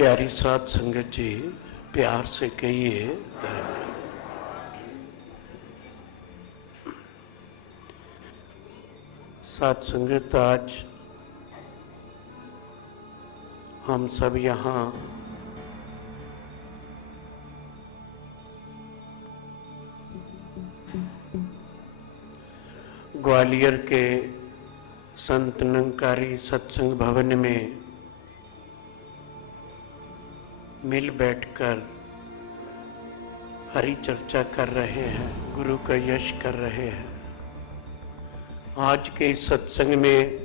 प्यारी साध संगत जी, प्यार से कहिए धन्य। साध संगत, आज हम सब यहाँ ग्वालियर के संत निरंकारी सत्संग भवन में मिल बैठकर हरि चर्चा कर रहे हैं, गुरु का यश कर रहे हैं। आज के इस सत्संग में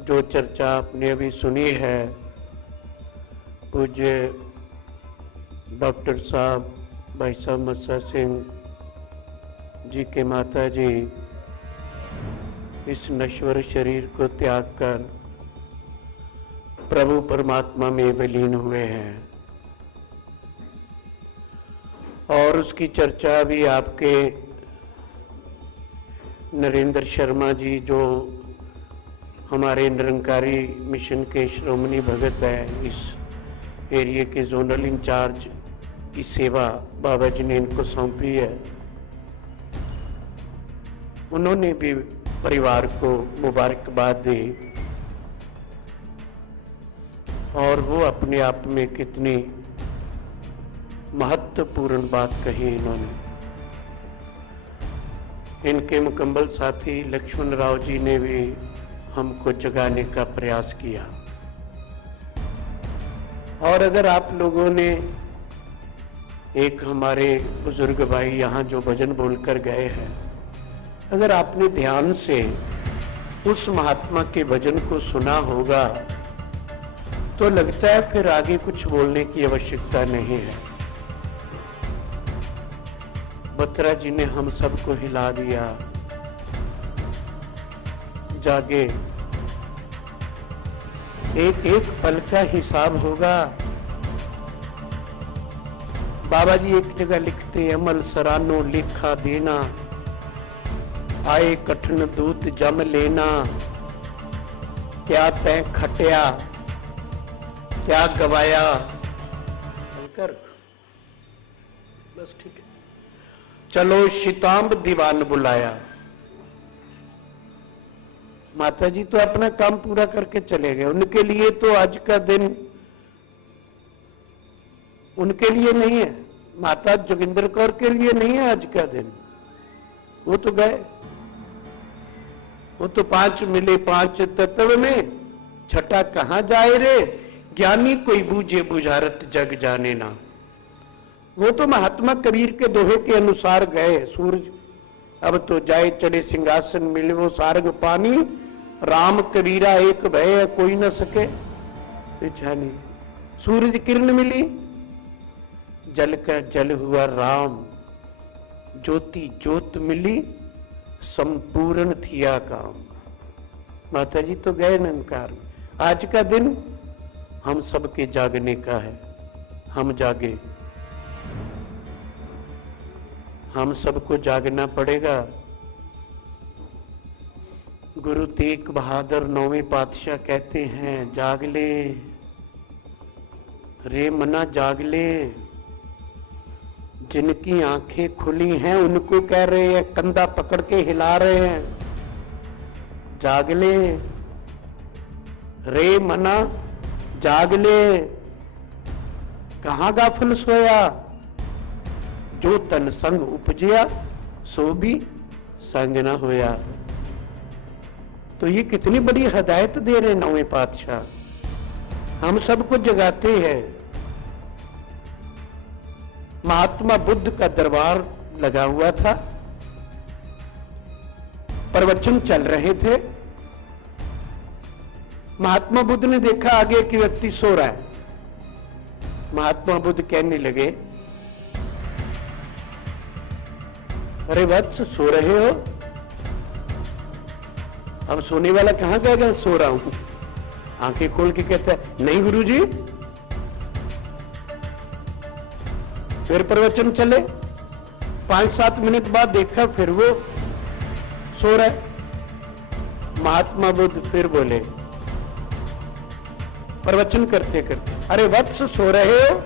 जो चर्चा आपने अभी सुनी है, पूज्य डॉक्टर साहब भाई साहब मस्सा सिंह जी के माता जी इस नश्वर शरीर को त्याग कर प्रभु परमात्मा में विलीन हुए हैं, और उसकी चर्चा भी आपके नरेंद्र शर्मा जी, जो हमारे निरंकारी मिशन के श्रोमणी भगत है, इस एरिया के जोनल इंचार्ज की सेवा बाबा जी ने इनको सौंपी है। उन्होंने भी परिवार को मुबारकबाद दी, और वो अपने आप में कितनी महत्वपूर्ण बात कही इन्होंने। इनके मुकम्मल साथी लक्ष्मण राव जी ने भी हमको जगाने का प्रयास किया। और अगर आप लोगों ने, एक हमारे बुजुर्ग भाई यहाँ जो भजन बोलकर गए हैं, अगर आपने ध्यान से उस महात्मा के भजन को सुना होगा तो लगता है फिर आगे कुछ बोलने की आवश्यकता नहीं है। बत्रा जी ने हम सबको हिला दिया, जागे, एक एक पल का हिसाब होगा। बाबा जी एक जगह लिखते, अमल सरानो लिखा देना, आए कठिन दूत जम लेना, क्या तय खटिया क्या गवाया। कर बस ठीक है, चलो शितांब दीवान बुलाया। माता जी तो अपना काम पूरा करके चले गए, उनके लिए तो आज का दिन उनके लिए नहीं है, माता जोगिंदर कौर के लिए नहीं है आज का दिन। वो तो गए, वो तो पांच मिले पांच तत्व में, छठा कहां जाए रे, ज्ञानी कोई बूझे बुझारत जग जाने ना। वो तो महात्मा कबीर के दोहे के अनुसार गए। सूरज अब तो जाए चढ़े सिंहासन, मिले वो सारंग पानी, राम कबीरा एक भय कोई न सके पिछानी। सूरज किरण मिली, जल का जल हुआ राम, ज्योति ज्योत मिली, संपूर्ण थिया काम। माता जी तो गए निरंकार में। आज का दिन हम सबके जागने का है, हम जागे, हम सबको जागना पड़ेगा। गुरु तेग बहादुर 9वें पातशाह कहते हैं, जाग ले रे मना जाग ले। जिनकी आंखें खुली हैं उनको कह रहे हैं, कंधा पकड़ के हिला रहे हैं, जाग ले रे मना जाग ले। कहां गाफिल सोया, जो तन संग उपजया सो भी संग न होया। तो ये कितनी बड़ी हदायत दे रहे 9वें पातशाह, हम सबको जगाते हैं। महात्मा बुद्ध का दरबार लगा हुआ था, प्रवचन चल रहे थे। महात्मा बुद्ध ने देखा आगे कि व्यक्ति सो रहा है। महात्मा बुद्ध कहने लगे, अरे वत्स सो रहे हो? अब सोने वाला कहां कहेगा सो रहा हूं। आंखें खोल के कहता है, नहीं गुरुजी। फिर प्रवचन चले, 5-7 मिनट बाद देखा फिर वो सो रहा है। महात्मा बुद्ध फिर बोले, प्रवचन करते करते, अरे वत्स सो रहे हो?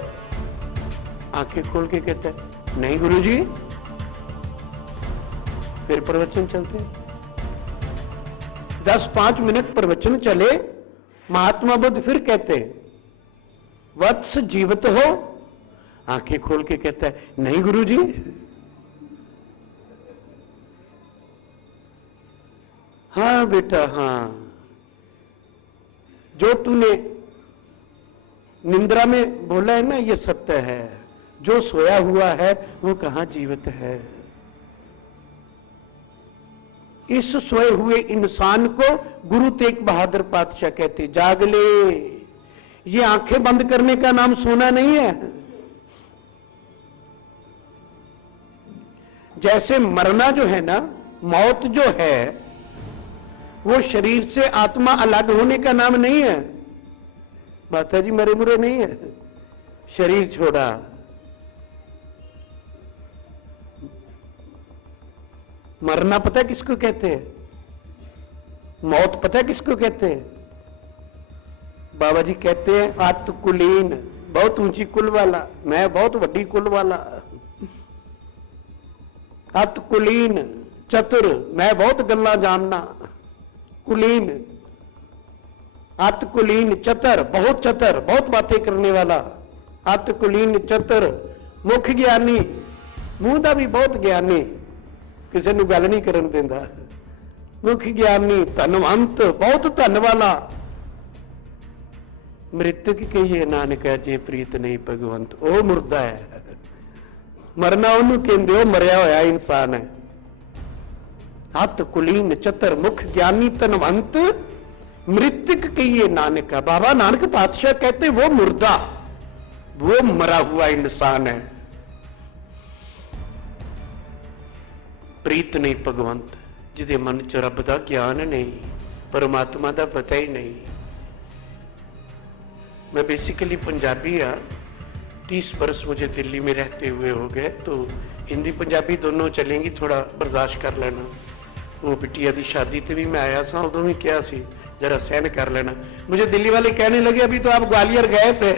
आंखें खोल के कहता है नहीं गुरुजी। फिर प्रवचन चलते, 10-5 मिनट प्रवचन चले, महात्मा बुद्ध फिर कहते हैं वत्स जीवित हो? आंखें खोल के कहता है नहीं गुरुजी। हाँ बेटा हाँ, जो तूने निंद्रा में बोला है ना ये सत्य है, जो सोया हुआ है वो कहां जीवित है। इस सोए हुए इंसान को गुरु तेग बहादुर पातशाह कहते जाग ले। ये आंखें बंद करने का नाम सोना नहीं है। जैसे मरना जो है ना, मौत जो है, वो शरीर से आत्मा अलग होने का नाम नहीं है। माता जी मरे मुरे नहीं है, शरीर छोड़ा। मरना पता किसको कहते हैं? मौत पता किसको कहते हैं? बाबा जी कहते हैं आत्कुलीन, बहुत ऊंची कुल वाला, मैं बहुत वड्डी कुल वाला। आत्कुलीन चतुर, मैं बहुत गल्ला जानना। कुलीन, आत्कुलीन चतर, बहुत चतर, बहुत बातें करने वाला। आत्कुलीन चतर, मुख ज्ञानी, मुंह दा भी बहुत ज्ञानी, किसी ਨੂੰ ਗੱਲ नहीं करन देंदा। मुख ज्ञानी, धनवंत, बहुत धन वाला। मृतक कहिए नानक जे प्रीत नहीं भगवंत, ਉਹ मुर्दा है। मरना ਉਹਨੂੰ ਕਹਿੰਦੇ, ਉਹ मरिया होया इंसान है। हत कुलीन चतर, मुख ज्ञानी, धनवंत, मृतक कहिए नानक। बाबा नानक पातशाह कहते वो मुर्दा, वो मरा हुआ इंसान है। प्रीत नहीं भगवंत, जिदे मन च रब दा ज्ञान नहीं, परमात्मा दा पता ही नहीं। मैं बेसिकली पंजाबी हाँ, 30 वर्ष मुझे दिल्ली में रहते हुए हो गए, तो हिंदी पंजाबी दोनों चलेंगी, थोड़ा बर्दाश्त कर लेना। वो बिटिया की शादी ते भी मैं आया था, उदों भी क्या सी जरा सहन कर लेना। मुझे दिल्ली वाले कहने लगे अभी तो आप ग्वालियर गए थे।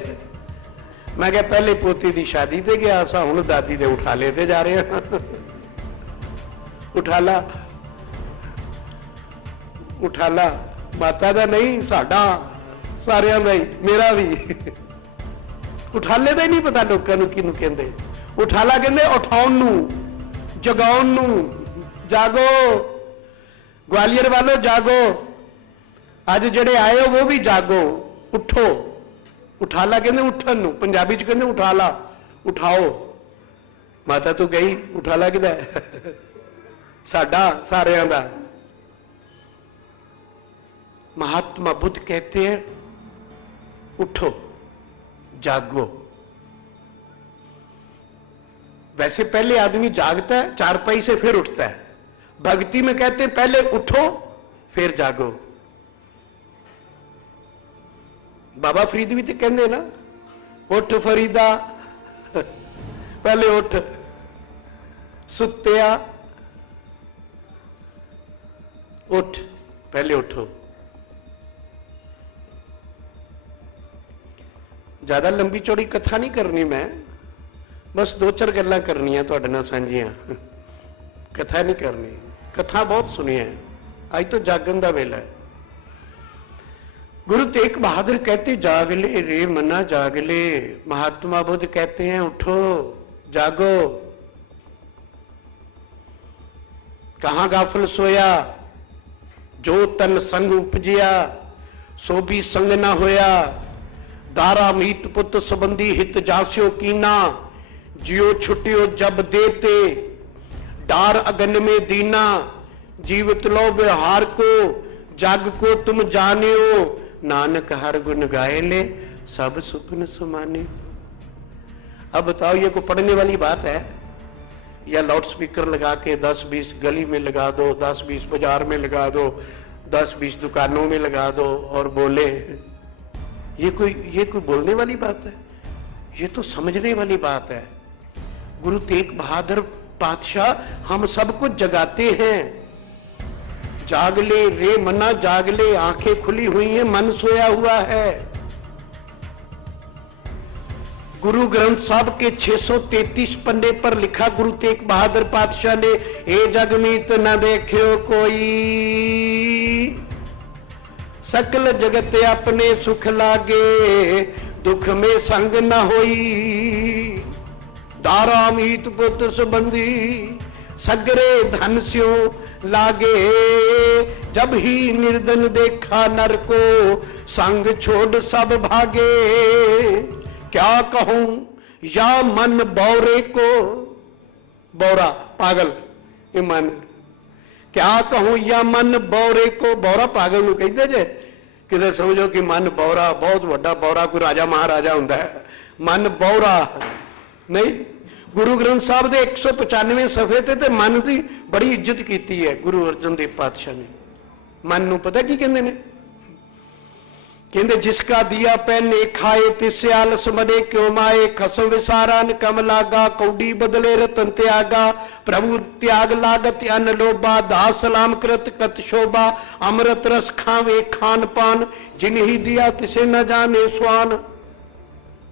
मैं क्या पहले पोती की शादी ते गया सा, हुण दादी दे उठाले ते जा रहे हैं। उठाला उठाला माता दा नहीं, साडा सारियां दा ही, मेरा भी। उठाले दा ही नहीं पता लोकां नूं किहनूं कहंदे। उठाला कहंदे उठाउण नूं, जगाउण नूं। जागो ग्वालियर वालों, जागो, अज जेड़े आए हो वो भी जागो, उठो। उठाला कहंदे उठण नूं, पंजाबी च कहंदे उठाला, उठाओ। माता तू गई, उठाला किहदा है? साडा सारियां दा। महात्मा बुद्ध कहते हैं उठो, जागो। वैसे पहले आदमी जागता है, चारपाई से फिर उठता है। भक्ति में कहते हैं पहले उठो फिर जागो। बाबा फरीद भी तो कहते ना, उठ फरीदा, पहले उठ। सुत्या, उठ, पहले उठो। ज्यादा लंबी चौड़ी कथा नहीं करनी मैं, बस 2-4 गल्लां करनियां तुहाडे नाल सांझियां। कथा नहीं करनी, कथा बहुत सुनी है, अज तो जागन का वेला है। गुरु तेग बहादुर कहते जाग ले रे मना जाग ले। महात्मा बुद्ध कहते हैं उठो, जागो। कहां गाफल सोया, जो तन संग उपजिया सो भी संग ना होया। दारा मीत पुत संबंधी हित जास्यो कीना, जियो छुटियो जब देते डार अगन में दीना। जीवित लो व्यवहार को, जग को तुम जानियो। नानक हर गुण गाए ले, सब सुपन समाने। अब बताओ ये कोई पढ़ने वाली बात है? या लाउड स्पीकर लगा के 10-20 गली में लगा दो, 10-20 बाजार में लगा दो, 10-20 दुकानों में लगा दो और बोले? ये कोई बोलने वाली बात है? ये तो समझने वाली बात है। गुरु तेग बहादुर पातशाह हम सबको जगाते हैं। जाग ले रे मना जाग ले, आंखें खुली हुई हैं, मन सोया हुआ है। गुरु ग्रंथ साहब के 633 पन्ने पर लिखा गुरु तेग बहादुर पातशाह ने, ए जगमीत न देखियो कोई, सकल जगत अपने सुख लागे, दुख में संग न होई, दारा मीत पुत संबंधी, सगरे धन स्यो लागे, जब ही निर्धन देखा नर को, संग छोड़ सब भागे, क्या कहूं या मन बौरे को, बौरा पागल ये मन, क्या कहूं या मन बौरे को, बौरा पागल नूं कहंदे जे, किते समझो कि मन बौरा बहुत वड्डा बौरा कोई राजा महाराजा हुंदा है, मन बौरा नहीं। गुरु ग्रंथ साहब दे 195 सफ़े ते मन की बड़ी इज्जत की है गुरु अर्जन देव पातशाह ने। मन नूं पता की कहंदे ने, कहंदे जिसका दिया पहने खाए तिस आलस मरे क्यों माए, खसम विसारा न कम लागा, कौडी बदले रतन त्यागा, प्रभु त्याग लागत अन लोबा, दास सलाम कृत कत शोभा, अमृत रस खावे खान पान, जिन ही दिया तिसे न जाने स्वान।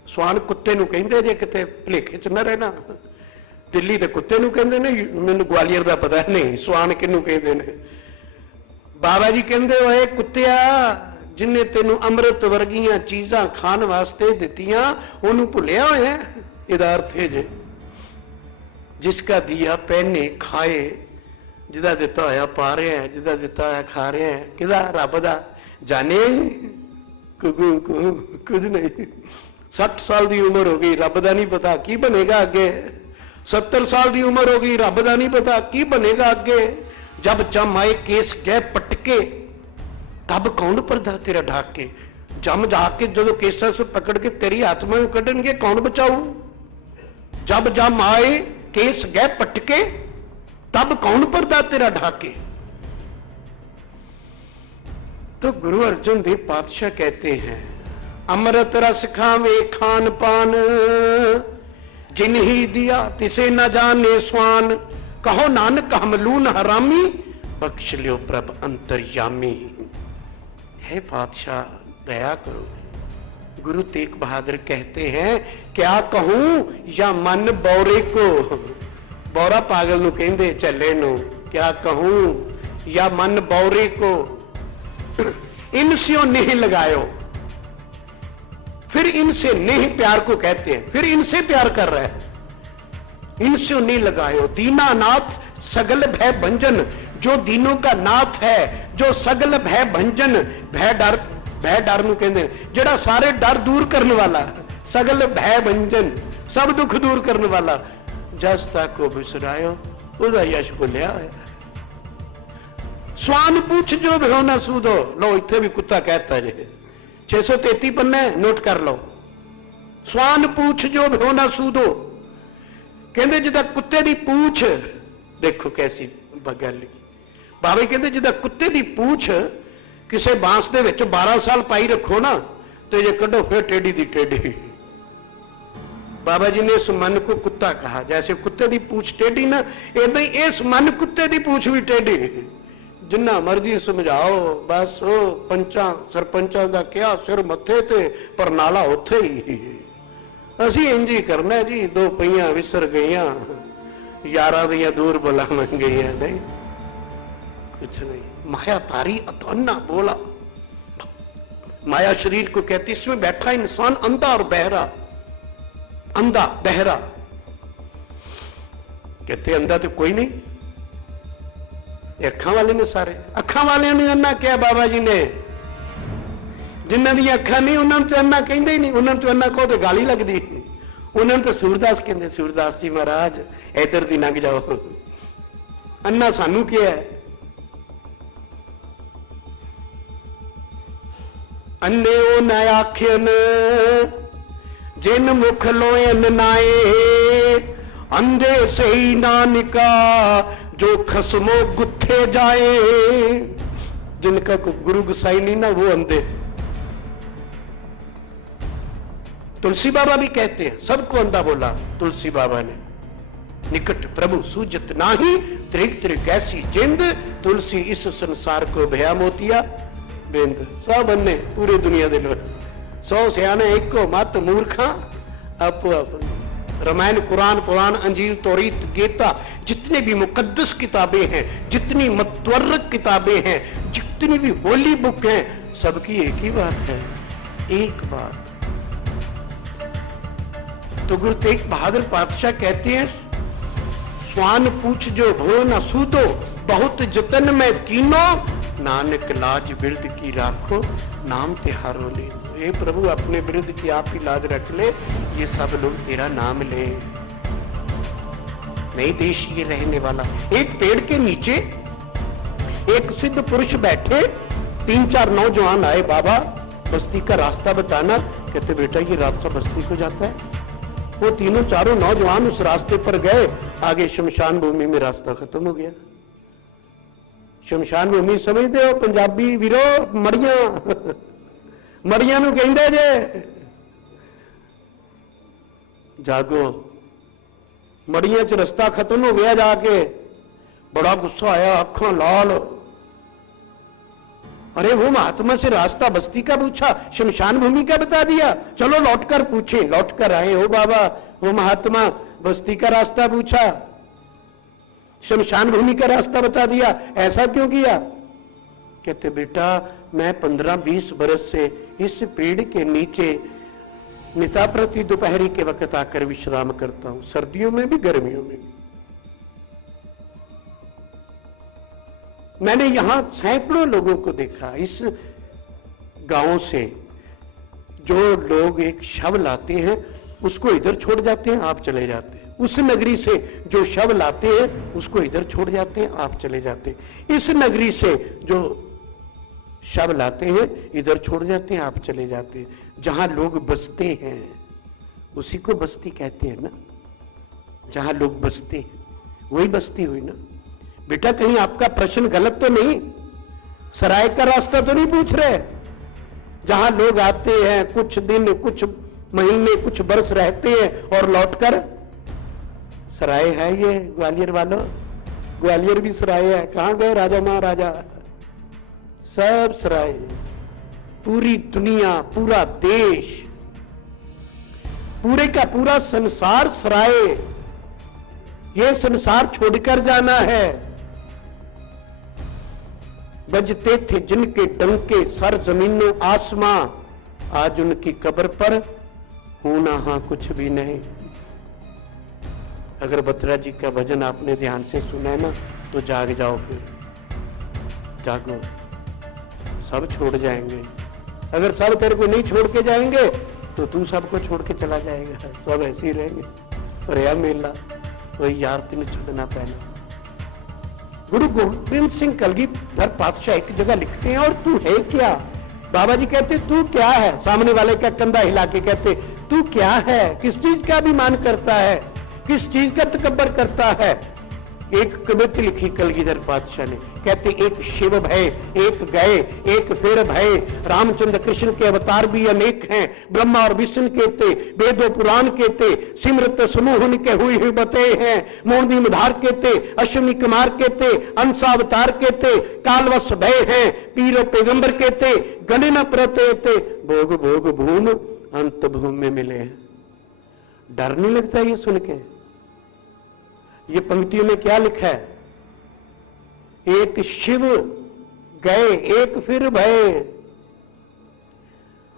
स्वान कुत्ते नूं कहंदे जे किते भुलेखे च न रहना, दिल्ली दे कुत्ते नूं कहंदे ने, मैनूं ग्वालियर दा पता नहीं स्वान किनूं कहंदे ने। बाबा जी कहंदे ओए कुत्तिया, जिन्हें तेनू अमृत वर्गियां चीज़ां खाण वास्ते दित्तियां ओनू भुलिया होया। इहदा अर्थ है जे जिसका दिया पहने खाए, जिहदा दिता होया पा रहा है, जिहदा दिता होया खा रहा है, किहदा रब दा जाने कुछ नहीं। 60 साल की उम्र हो गई, रब दा नहीं पता की बनेगा अगे। 70 साल की उम्र हो गई, रब दा नहीं पता की बनेगा अगे। जब जम आए केस गए पटके, तब कौन पर्दा तेरा ढाक के, जम जाके जो केसा से पकड़ के तेरी आत्मा में कढ़नगे कौन बचाऊ। जब जम आए केस गए पटके, तब कौन पर्दा तेरा ढाके। तो गुरु अर्जन देव पातशाह कहते हैं, अमृत रस खावे खान पान, जिन ही दिया तिसे न जाने स्वान, कहो नानक हम लून हरामी, बख्श लियो प्रभ अंतर्यामी। हे पातशाह दया करो। गुरु तेग बहादुर कहते हैं, क्या कहूं या मन बौरे को, बौरा पागल नु कहंदे चले नु, क्या कहूं या मन बौरे को, इनसे नहीं लगायो। फिर इनसे नहीं प्यार को कहते हैं, फिर इनसे प्यार कर रहा है, इनसे नहीं लगायो। दीनानाथ सगल भय भंजन, जो दीनों का नाथ है, जो सगल भय भंजन, भय डर नूं कहंदे जेड़ा सारे डर दूर करने वाला, सगल भय भंजन सब दुख दूर करने वाला, जस तक को बिसरायो उदा यश भुलिया होया। स्वान पूछ जो भयो ना सूदो, लो इत्थे भी कुत्ता कहता जे 633 पन्ने नोट कर लो। स्वान पूछ जो भयो ना सूदो, कहंदे जिदा कुत्ते दी पूछ, देखो कैसी गल। बाबा कहते जिदा कुत्ते दी पूछ किसी बांस दे विच 12 साल पाई रखो ना, तो ये कढ़ो फिर टेढ़ी दी टेढ़ी। बाबा जी ने इस मन को कुत्ता कहा, जैसे कुत्ते दी पूछ टेढ़ी ना, इदां ही इस मन कुत्ते दी पूछ भी टेढ़ी। जिन्ना मर्जी समझाओ, बस पंचा सरपंचा का क्या सिर मत्थे ते पर नाला उत्थे ही। असी इंज ही करना जी, दो पईयां विसर गईयां, यारां दियां दूर बुलावन गईयां, नहीं कुछ नहीं। माया तारी अतन्ना बोला, माया शरीर को कहती, इसमें बैठा इंसान अंधा और बहरा, अंधा बहरा। कहते अंधा तो कोई नहीं, अखा वाले ने सारे, अखा वाले ने अन्ना क्या बाबा जी ने, जिन्हों दी अखा नहीं उन्होंने तो अन्ना कहते ही नहीं, उन्होंने तो अन्ना कहो तो गाली लगती, उन्होंने तो सूरदास कहते, सूरदास जी महाराज इधर दी लंघ जाओ, अन्ना सानू क्या है। अन्ने ओ न आखियन जिन मुख लोयन नाए, अंधे सही नानिका जो खसमो गुत्थे जाए। जिनका गुरु गुसाई नहीं ना वो अंधे। तुलसी बाबा भी कहते हैं, सबको अंधा बोला तुलसी बाबा ने। निकट प्रभु सूजत नाही, त्रिग त्रिग ऐसी जिंद, तुलसी इस संसार को भया मोतिया बिंद। सब अन्ने पूरी दुनिया दे लोग, 100 सियाने एको मत मूर्खा, अपो अपन। रामायण, कुरान, पुराण, अंजील, तौरीत, गीता, जितने भी मुकद्दस किताबें हैं, जितनी मतवर्रक किताबें हैं, जितनी भी होली बुक हैं, सबकी एक ही बात है, एक बात। तो गुरु तेग बहादुर पातशाह कहते हैं, स्वान पूछ जो भो न सूदो, बहुत जतन में कीनो, नानक लाज बिरद की राखो, नाम तिहारो ले। हे प्रभु, अपने बिरद की आप ही लाज रख ले, ये सब लोग तेरा नाम ले। नहीं देश ये रहने वाला। एक पेड़ के नीचे एक सिद्ध पुरुष बैठे, 3-4 नौजवान आए, बाबा बस्ती का रास्ता बताना। कहते बेटा ये रास्ता बस्ती को जाता है। वो तीनों चारों नौजवान उस रास्ते पर गए, आगे शमशान भूमि में रास्ता खत्म हो गया। शमशान भूमि समझते हो पंजाबी वीरो, मड़ियां मड़ियां नूं कहंदे जे। जागो, मड़ियां च रास्ता खत्म हो गया, जाके बड़ा गुस्सा आया, अखां लाल। अरे वो महात्मा से रास्ता बस्ती का पूछा, शमशान भूमि का बता दिया, चलो लौटकर पूछे। लौटकर आए, हो बाबा वो महात्मा बस्ती का रास्ता पूछा, शमशान भूमि का रास्ता बता दिया, ऐसा क्यों किया? कहते बेटा मैं 15-20 बरस से इस पेड़ के नीचे निता प्रति दोपहरी के वक्त आकर विश्राम करता हूं, सर्दियों में भी गर्मियों में भी। मैंने यहां सैकड़ों लोगों को देखा। इस गांव से जो लोग एक शव लाते हैं उसको इधर छोड़ जाते हैं, आप चले जाते हैं। उस नगरी से जो शव लाते हैं उसको इधर छोड़ जाते हैं, आप चले जाते हैं। इस नगरी से जो शव लाते हैं इधर छोड़ जाते हैं, आप चले जाते हैं। जहां लोग बसते हैं उसी को बस्ती कहते हैं ना। जहां लोग बसते हैं वही बस्ती हुई ना। बेटा कहीं आपका प्रश्न गलत तो नहीं, सराय का रास्ता तो नहीं पूछ रहे। जहां लोग आते हैं, कुछ दिन, कुछ महीने, कुछ बरस रहते हैं और लौटकर, सराय है ये ग्वालियर वालों, ग्वालियर भी सराय है। कहां गए राजा महाराजा? सब सराय। पूरी दुनिया, पूरा देश, पूरे का पूरा संसार सराय। ये संसार छोड़कर जाना है। बजते थे जिनके डंके सर जमीनों आसमां, आज उनकी कब्र पर होना हाँ कुछ भी नहीं। अगर बत्रा जी का भजन आपने ध्यान से सुना ना तो जाग जाओ, फिर जागो। सब छोड़ जाएंगे। अगर सब तेरे को नहीं छोड़ के जाएंगे तो तू सबको छोड़ के चला जाएगा। सब ऐसे ही रहेंगे। रहा मेला वही यार तीन छड़ना पहना। गुरु गोविंद सिंह कलगीधर पातशाह एक जगह लिखते हैं, और तू है क्या? बाबा जी कहते तू क्या है? सामने वाले का कंधा हिला के कहते तू क्या है? किस चीज का अभिमान करता है? किस चीज का तकब्बर करता है? एक कविता लिखी कलगीधर पातशाह ने, कहते एक शिव भय, एक गए, एक फिर भय। रामचंद्र कृष्ण के अवतार भी अनेक हैं, ब्रह्मा और विष्णु केते, वेदो पुराण केते, सिमरत समूह के हुई बते हैं। मोहनी मधार केते, अश्विनी कुमार केते, अंशा अवतार केते, कालवश भय हैं, पीरो पैगंबर केते, गणे न प्रते, भोग भोग भूम अंत भूमि में मिले हैं। डर नहीं लगता ये सुन के? ये पंक्तियों में क्या लिखा है? एक शिव गए, एक फिर भय।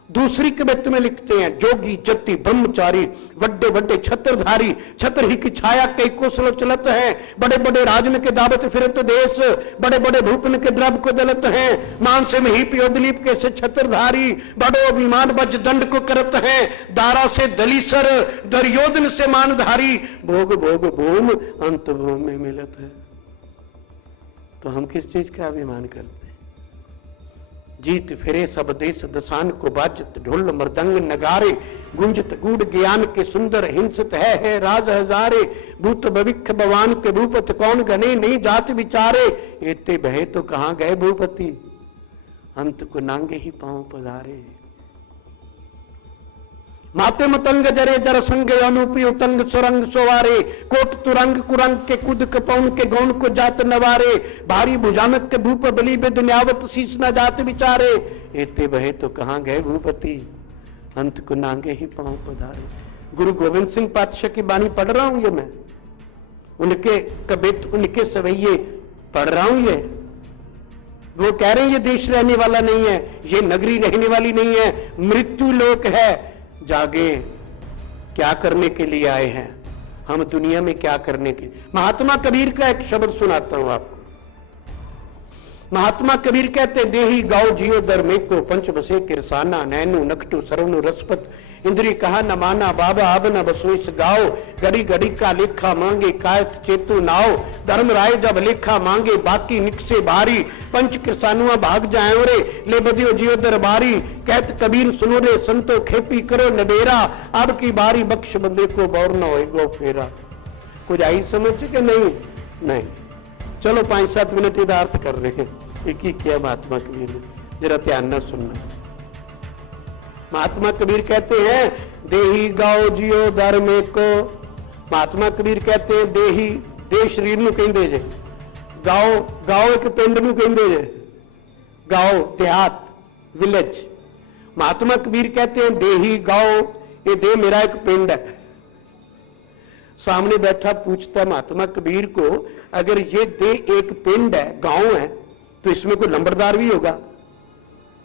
दूसरी कविता में लिखते हैं जोगी जति ब्रह्मचारी, बड़े बड़े छत्रधारी, छत्र ही की छाया कई कौशल चलत है। बड़े बड़े राजन के दावत फिरत देश, बड़े बड़े भूपन के द्रव को दलत है। मानसे में ही पियो दिलीप के से छत्रधारी, बड़ो अभिमान बज दंड को करत है। दारा से दलीसर, दुर्योधन से मानधारी, भोग भोग भूम अंत भूमि में मिलत है। तो हम किस चीज का अभिमान करते हैं? जीत फिरे सब देश दसान को बाजत, ढोल मृदंग नगारे, गुंजत गूढ़ ज्ञान के सुंदर हिंसत है राज हजारे। भूत भविख भगवान के भूपत कौन गने, नहीं जात विचारे। एते भय तो कहां गए भूपति, अंत को नांगे ही पांव पधारे। माते मतंग जरे जर संग अनुपी उतंग सुरंग सोवारे। कोट तुरंग कुरंग के कुद कपौन के गौन को जात नवारे। भारी भुजानक के भूप बलि बिद न्यावत शीश न जात विचारे। एते बहे तो कहां गए भूपति, अंत को नांगे ही पांव पधारे। गुरु गोविंद सिंह पातशाह की बानी पढ़ रहा हूं ये मैं, उनके कवित, उनके सवैये पढ़ रहा हूं ये। वो कह रहे हैं ये देश रहने वाला नहीं है, ये नगरी रहने वाली नहीं है, मृत्यु लोक है। जागे, क्या करने के लिए आए हैं हम दुनिया में, क्या करने के। महात्मा कबीर का एक शब्द सुनाता हूं आपको। महात्मा कबीर कहते, देही गाओ जियो धर्मे को, पंच बसे किरसाना, नैनु नकटू सरवनु रसपत, इंद्री कहा न माना, बाबा अब न बसो इस गाओ, घड़ी घड़ी का लेखा मांगे, कायत चेतु नाओ, धर्म राय जब लेखा मांगे, बाकी निकसे भारी, पंच किरसानुआ भाग जाए रे, ले बदियो जियो दरबारी, कहत कबीर सुनो रे संतो, खेपी करो नबेरा, अब की बारी बख्श बंदे को बौर न होएगो फेरा। कुछ आई समझ के नहीं। चलो 5-7 मिनट इधर अर्थ कर रहे हैं, एक ही किया महात्मा कबीर ने, जरा ध्यान न सुनना। महात्मा कबीर कहते हैं, देही गाओ जियो धर्मे को। महात्मा कबीर कहते हैं, देही, देह शरीर नूं कहंदे जे, गाओ, गाओ एक पिंड नूं कहंदे जे, गाओ देहात, विलेज। महात्मा कबीर कहते हैं, देही गाओ, ये देह मेरा एक पिंड है। सामने बैठा पूछता महात्मा कबीर को, अगर ये देह एक पिंड है, गांव है, तो इसमें कोई लंबरदार भी होगा,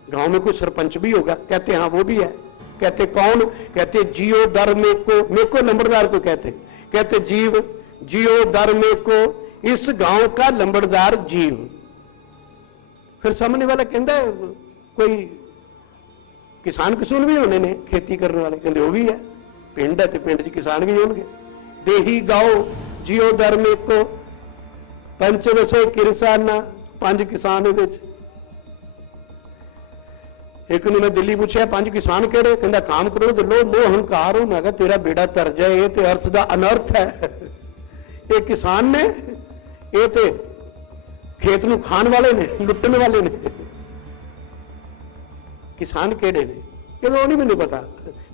गांव में कोई सरपंच भी होगा? कहते हाँ वो भी है। कहते कौन? कहते जियो दर में को लंबरदार को कहते जीव, जियो दर में को, इस गांव का लंबरदार जीव। फिर सामने वाला कहता है, कोई किसान किसून भी होने ने, खेती करने वाले, कहते वो भी है, पिंड है तो पिंड च किसान भी होंगे। देही गाओ जियो दर में को, पंच वसे किरसाना, 5 किसान है। एक ने मैं दिल्ली पूछा 5 किसान केड़े? कहता काम करो तो लो, मोह अहंकार हो। मैं कहा तेरा बेड़ा तर जाए, ये तो अर्थ का अनर्थ है। ये किसान ने, ये तो खेत नूं खाण वाले ने, लुटन वाले ने। किसान केड़े ने? कहते वो नहीं मैंने पता।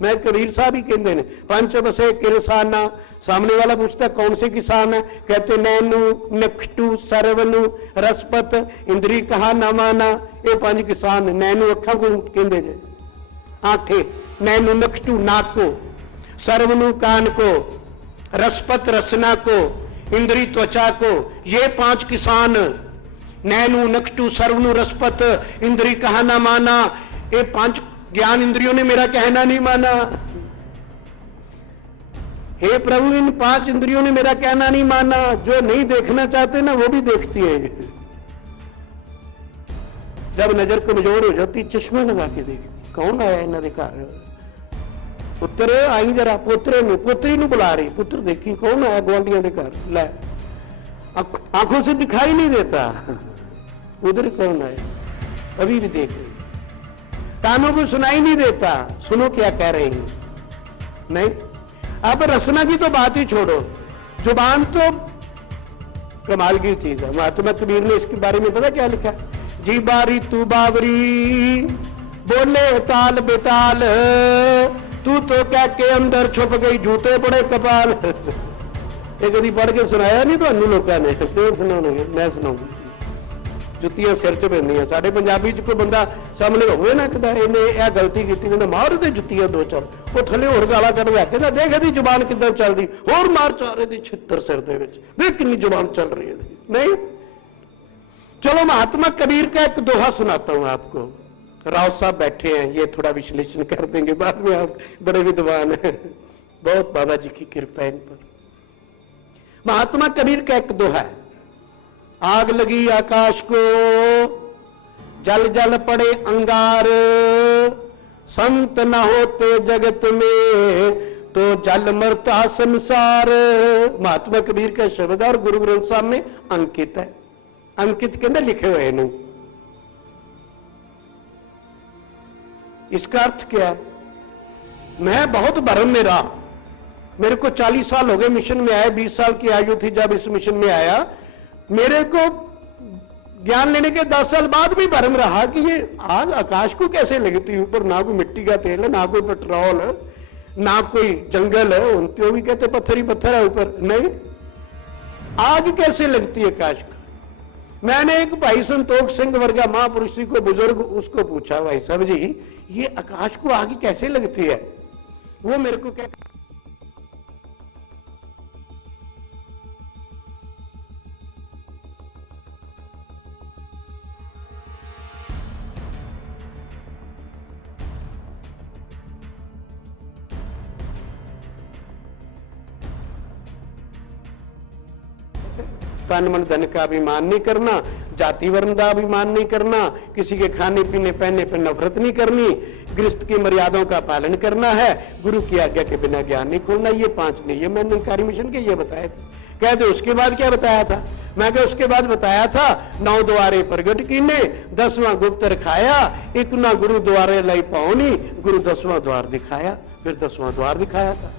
मैं कबीर साहब ही कहते हैं, पंच बसे किरसाना। सामने वाला पूछता कौन से किसान है? कहते नैनु नक्षटू सरवनु रसपत, इंद्री कहा न माना। ये 5 किसान। नैनु अखा को कहते जे, आंखें, नैनु नक्षटू नाक को, सरवनु कान को, रसपत रसना को, इंद्री त्वचा को, ये 5 किसान। नैनु नक्षटू सरवनु रसपत, इंद्री कहा न माना। ये 5 ज्ञान इंद्रियों ने मेरा कहना नहीं माना। हे प्रभु, इन 5 इंद्रियों ने मेरा कहना नहीं माना। जो नहीं देखना चाहते ना वो भी देखती है। जब नजर कमजोर हो जाती, चश्मा लगा के देखती, कौन आया इन्हों के घर? पुत्र आई जरा, पोतरे ने, पोतरी नूं बुला रही, पुत्र देखी कौन आया गुआंढियों के घर। लै, आंखों से दिखाई नहीं देता, उधर कौन आया? अभी भी देख रही, कानों को सुनाई नहीं देता, सुनो क्या कह रहे हैं। नहीं, अब रसना की तो बात ही छोड़ो, जुबान तो कमाल की चीज है। महात्मा कबीर ने इसके बारे में पता क्या लिखा? जी बारी तू बावरी, बोले ताल बेताल, तू तो क्या के अंदर छुप गई, झूठे पड़े कपाल। ये कभी पढ़ के सुनाया नहीं तो अन्नू लोगों ने, फिर सुनाओगे, मैं सुनाऊंगा। जुत्तियां सिर च पैंदियां। साडे पंजाबी च कोई बंदा सामने होवे ना, कहता इन्हें यह गलती की, कहता मार दे जुत्तियां 2-4, वो थले होर गाला कढ़दा, कहता देख दी जुबान किदां चलदी, होर मार चारे दी छित्तर सिर दे विच, देख कितनी जुबान चल रही है। नहीं, चलो महात्मा कबीर का एक दोहा सुनाता हूं आपको। राव साहब बैठे हैं, ये थोड़ा विश्लेषण कर देंगे बाद में, आप बड़े विद्वान हैं, बहुत बाबा जी की कृपा इन पर। महात्मा कबीर का एक दोहा है। आग लगी आकाश को, जल जल पड़े अंगार, संत न होते जगत में तो जल मरता संसार। महात्मा कबीर का शब्द और गुरु ग्रंथ साहब में अंकित है। अंकित के अंदर लिखे हुए हैं। इसका अर्थ क्या है? मैं बहुत भरम में रहा, मेरे को 40 साल हो गए मिशन में आए, 20 साल की आयु थी जब इस मिशन में आया। मेरे को ज्ञान लेने के 10 साल बाद भी भ्रम रहा कि ये आग आकाश को कैसे लगती, ऊपर ना कोई मिट्टी का तेल है, ना कोई पेट्रोल है, ना कोई जंगल है, उनके भी कहते पत्थर ही पत्थर है ऊपर। नहीं, आग कैसे लगती है आकाश को? मैंने एक भाई संतोख सिंह वर्गा महापुरुष को, बुजुर्ग, उसको पूछा, भाई साहब जी ये आकाश को आग कैसे लगती है? वो मेरे को कहते तन मन धन का अभिमान नहीं करना, जाति वर्ण का अभिमान नहीं करना, किसी के खाने पीने पहनने पर नफरत नहीं करनी, गृहस्थ की मर्यादाओं का पालन करना है, गुरु की आज्ञा के बिना ज्ञान नहीं खोलना। ये 5 नहीं, ये मैंने निरंकारी मिशन के ये बताए थे। कहते उसके बाद क्या बताया था? मैं क्या उसके बाद बताया था 9 द्वारे प्रगट कीने, 10वां गुप्त रखाया, एक ना गुरु द्वारे लाई पाओनी, गुरु 10वां द्वार दिखाया। फिर 10वां द्वार दिखाया था।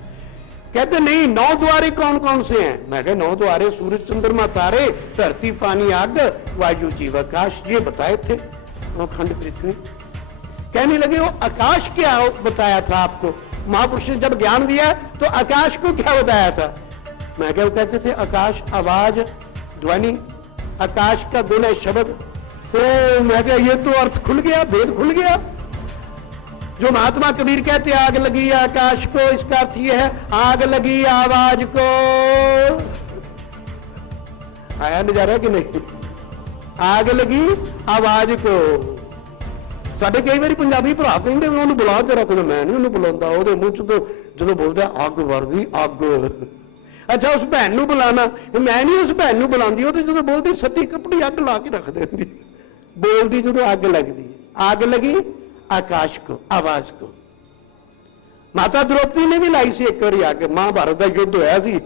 कहते नहीं 9 द्वारे कौन कौन से हैं? मैं कहा 9 द्वारे सूरज चंद्रमा तारे धरती पानी आग वायु जीव आकाश, ये बताए थे। खंड पृथ्वी कहने लगे वो आकाश क्या बताया था आपको? महापुरुष ने जब ज्ञान दिया तो आकाश को क्या बताया था? मैं क्या कहते थे आकाश आवाज ध्वनि, आकाश का गुण है शब्द। तो मैं क्या ये तो अर्थ खुल गया, भेद खुल गया। जो महात्मा कबीर कहते आग लगी आकाश को, इसका अर्थ यह है आग लगी आवाज को। आया नजारा कि नहीं? आग लगी आवाज को। साडे कई बार पंजाबी भरा कहते उन्होंने बुला के रखना, मैं नहीं उन्होंने बुलाता, वो मुंह च तो जो बोलता अग वरदी अग। अच्छा उस भैन को बुलाना, मैं नहीं उस भैन को बुलाती, वो तो जो बोलती सती कपड़ी अग ला के रख देती, बोलती जो अग लगती। आग लगी आकाश को, आवाज को। माता द्रौपदी ने भी लाई सी एक बार आग, महाभारत का युद्ध होया सी,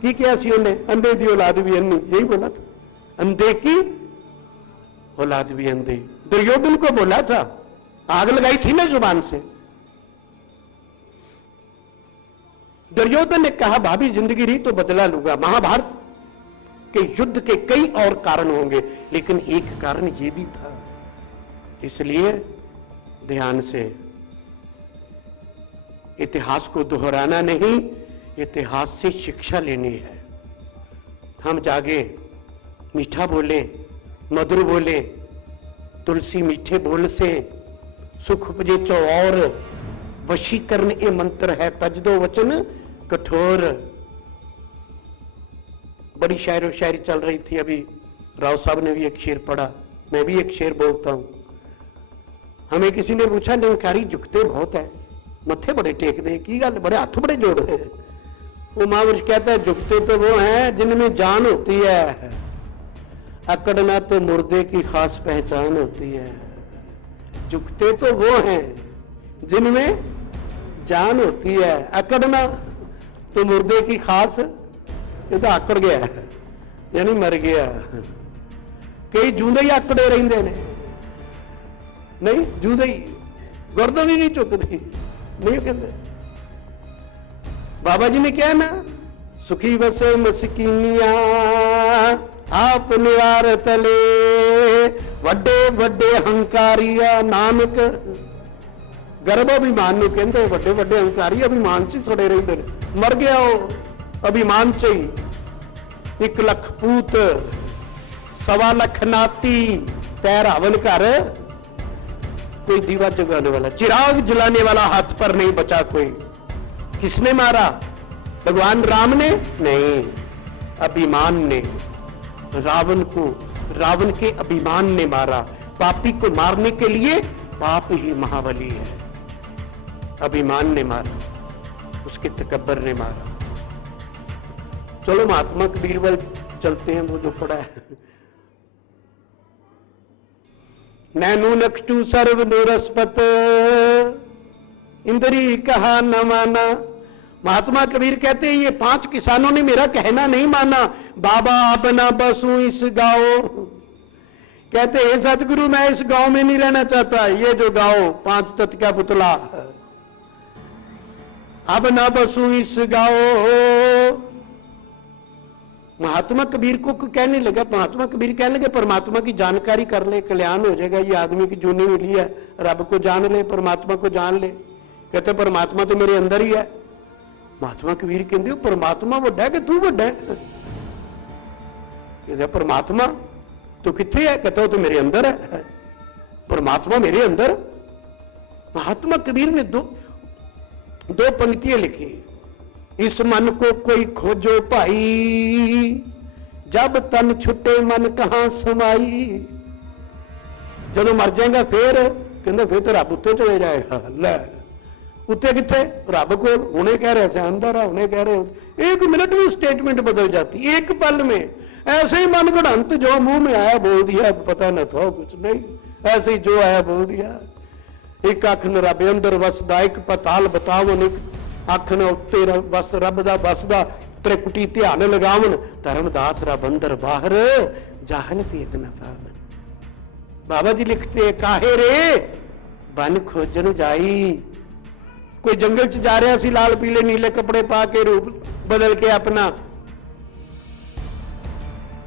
की किया सी उन्हें? अंधे की औलाद भी अन्नी, यही बोला था, अंधे की औलाद भी अंधे। दुर्योधन को बोला था, आग लगाई थी ना जुबान से। दुर्योधन ने कहा भाभी जिंदगी रही तो बदला लूंगा। महाभारत के युद्ध के कई और कारण होंगे, लेकिन एक कारण यह भी था। इसलिए ध्यान से इतिहास को दोहराना नहीं, इतिहास से शिक्षा लेनी है। हम जागे, मीठा बोले, मधुर बोले, तुलसी मीठे बोल से सुख उपजे चौर, वशीकरण ये मंत्र है, तज दो वचन कठोर। बड़ी शायरो शायरी चल रही थी अभी, राव साहब ने भी एक शेर पढ़ा, मैं भी एक शेर बोलता हूं। हमें किसी ने पूछा निरंकारी झुकते बहुत है, मत्थे बड़े टेकते हैं, की गल बड़े हाथ बड़े जोड़ते हैं। वो महापुरुष कहता है झुकते तो वो हैं जिनमें जान होती है, अकड़ना तो मुर्दे की खास पहचान होती है। झुकते तो वो हैं जिनमें जान होती है, अकड़ना तो मुर्दे की खास, ये तो आकड़ गया यानी मर गया। कई जूंदे ही आकड़े रहिंदे ने, नहीं जूंदे ही, गर्दन भी नहीं चुकती, नहीं कहते। बाबा जी ने क्या ना, सुखी बसे मस्कीनिया आप निवार तले, वड्डे वड्डे हंकारिया नानक। गर्भ अभिमान ਨੂੰ ਕਹਿੰਦੇ, ਵੱਡੇ ਵੱਡੇ ਹੰਕਾਰੀ ਅਭਿਮਾਨ 'ਚ ਸੜੇ ਰਹਿੰਦੇ ਨੇ। ਮਰ ਗਿਆ ਉਹ ਅਭਿਮਾਨ 'ਚ ਹੀ। 1 ਲੱਖ ਪੂਤ 1.25 ਲੱਖ नाती, तै रावण घर कोई दीवा जगाने वाला, चिराग जलाने वाला हाथ पर नहीं बचा कोई। किसने मारा? भगवान राम ने नहीं, अभिमान ने रावण को, रावण के अभिमान ने मारा। पापी को मारने के लिए पाप ही महाबली है, अभिमान ने मारा, उसके तकब्बर ने मारा। चलो महात्मा कबीर वाल चलते हैं, वो जो पड़ा है। नैनु नक्षु सर्व नूरस्पत, इंद्री कहा न माना। महात्मा कबीर कहते हैं ये 5 किसानों ने मेरा कहना नहीं माना। बाबा अब ना बसू इस गांव, कहते हैं सतगुरु मैं इस गांव में नहीं रहना चाहता। ये जो गांव 5 तत्व का पुतला, अब ना बसू इस गांव। महात्मा कबीर को कहने लगा, महात्मा कबीर कहने लगे परमात्मा की जानकारी कर ले, कल्याण हो जाएगा। ये आदमी की जूनी मिली है, रब को जान ले, परमात्मा को जान ले। कहते परमात्मा तो मेरे अंदर ही है। महात्मा कबीर कहते परमात्मा वड्डा है कि तू वड्डा है? कहते परमात्मा तो किथे है? कहते हो तो मेरे अंदर है, परमात्मा मेरे अंदर। महात्मा कबीर ने दो पंक्तियां लिखी। इस मन को कोई खोजो भाई, जब तन छुटे मन कहां समाई। जदों मर जाएगा फिर कहते फिर तो रब उत्ते चले जाएगा। ले उत्ते किथे? रब को हुणे कह रहे से अंदर है, हुणे कह रहे हो। 1 मिनट में स्टेटमेंट बदल जाती, 1 पल में। ऐसे ही मन घड़ंत जो मुंह में आया बोल दिया, पता न था कुछ नहीं, ऐसे ही जो आया बोल दिया। एक अख न रब अंदर वसदा, एक पताल बतावन, एक अख न उत्ते वस रब दा वसदा, त्रिकुटी ध्यान लगावन, धर्मदास रब अंदर बाहर जाहन भेद न पावन। बाबा जी लिखते काहे रे बन खोजन जाई। कोई जंगल च जा रहा सी, लाल पीले नीले कपड़े पा के, रूप बदल के अपना।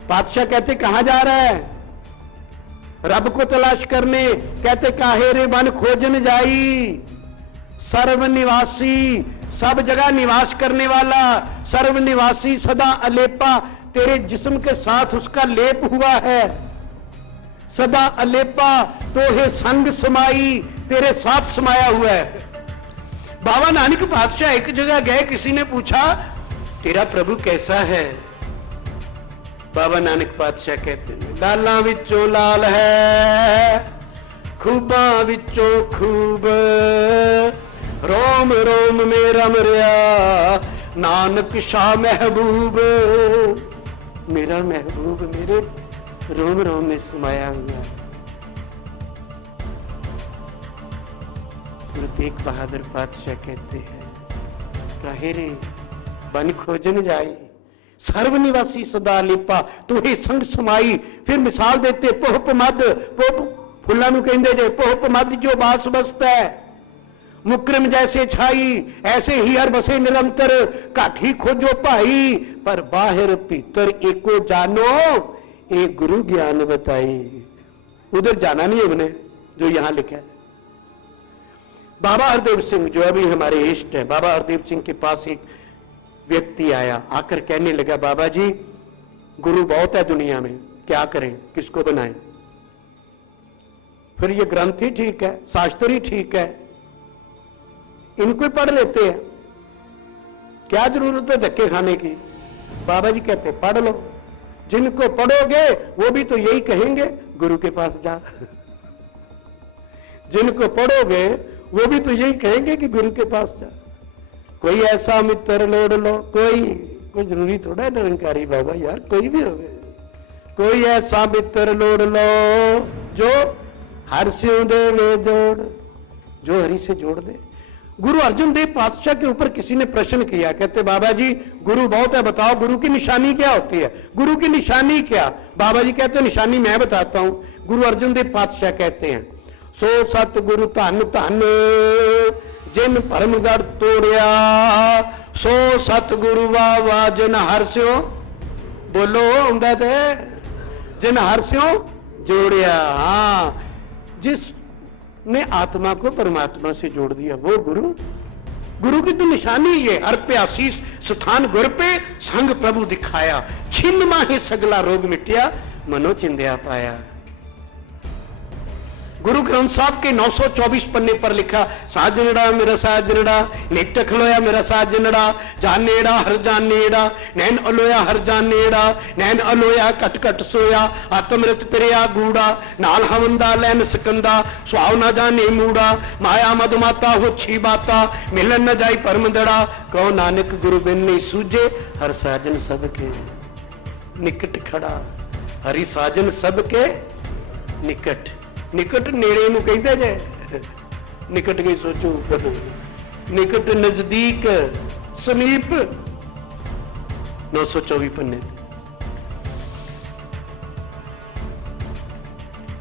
बादशाह कहते कहां जा रहा है? रब को तलाश करने। कहते काहे रे बन खोजन जाई। सर्व निवासी, सब जगह निवास करने वाला, सर्व निवासी सदा अलेपा, तेरे जिस्म के साथ उसका लेप हुआ है। सदा अलेपा तो है संग समाई, तेरे साथ समाया हुआ है। बाबा नानक बादशाह एक जगह गए, किसी ने पूछा तेरा प्रभु कैसा है? बाबा नानक बादशाह कहते हैं लाला विचों लाल है, खूबा विचों खूब, रोम रोम मेरा मरिया नानक शाह महबूब। मेरा महबूब मेरे रोम रोम में समाया हुआ है। गुरु तेग बहादुर पातशाह कहते हैं काहे रे बन खोजन जाई, सर्वनिवासी सदा लिपा, तू ही संग समाई। फिर मिसाल देते पोहप मद, पोप फुल्ला नूं कहंदे जे, पोहप मद जो बास बसता है, मुकरम जैसे छाई, ऐसे ही हर बसे निरंतर, घट ही खोजो भाई, पर बाहर भीतर एको जानो, एक गुरु ज्ञान बताई। उधर जाना नहीं हमने जो यहां लिखा है। बाबा हरदेव सिंह जो अभी हमारे इष्ट है, बाबा हरदेव सिंह के पास एक व्यक्ति आया, आकर कहने लगा बाबा जी गुरु बहुत है दुनिया में, क्या करें, किसको बनाएं? फिर ये ग्रंथ ही ठीक है, शास्त्र ही ठीक है, इनको पढ़ लेते हैं, क्या जरूरत है धक्के खाने की? बाबा जी कहते पढ़ लो, जिनको पढ़ोगे वो भी तो यही कहेंगे गुरु के पास जा। जिनको पढ़ोगे वो भी तो यही कहेंगे कि गुरु के पास जा। कोई ऐसा मित्र लोड़ लो, कोई जरूरी थोड़ा है निरंकारी बाबा यार, कोई भी हो, कोई ऐसा मित्र लोड़ लो जो हर से दे जोड़, जो हरि से जोड़ दे। गुरु अर्जुन देव पातशाह के ऊपर किसी ने प्रश्न किया, कहते बाबा जी गुरु बहुत है, बताओ गुरु की निशानी क्या होती है? गुरु की निशानी क्या? बाबा जी कहते निशानी मैं बताता हूं। गुरु अर्जुन देव पातशाह कहते हैं सो सत गुरु धन धन जिन परमगढ़ तोड़िया, सो सतगुरु वाह जिन हरस्यो, बोलो हुंदा ते जिन हरस्यो जोड़िया। हाँ, जिसने आत्मा को परमात्मा से जोड़ दिया वो गुरु। गुरु की तो निशानी ये, हर पे आशीष स्थान गुर पे, संग प्रभु दिखाया, छिन्न माहे सगला रोग मिटिया, मनो चिंध्या पाया। गुरु ग्रंथ साहब के 924 पन्ने पर लिखा, साजनड़ा मेरा साजनड़ा, नित खलोया मेरा साजनड़ा, जानेड़ा हर जानेड़ा, नैन अलोया हर जानेड़ा, नैन अलोया कट कट सोया, आत्मृत पिरिया गूड़ा, नाल हवंदा लैन सकंदा, सुहाव ना जाने मूड़ा, माया मधुमाता हो छी बाता, मिलन न जाई परमदड़ा, कहो नानक गुरु बिन नहीं सूझे, हर साजन सबके निकट खड़ा। हरि साजन सबके निकट, निकट नेड़े नूं कहंदे जे, निकट की सोचो, निकट नजदीक समीप। 924 पन्ने।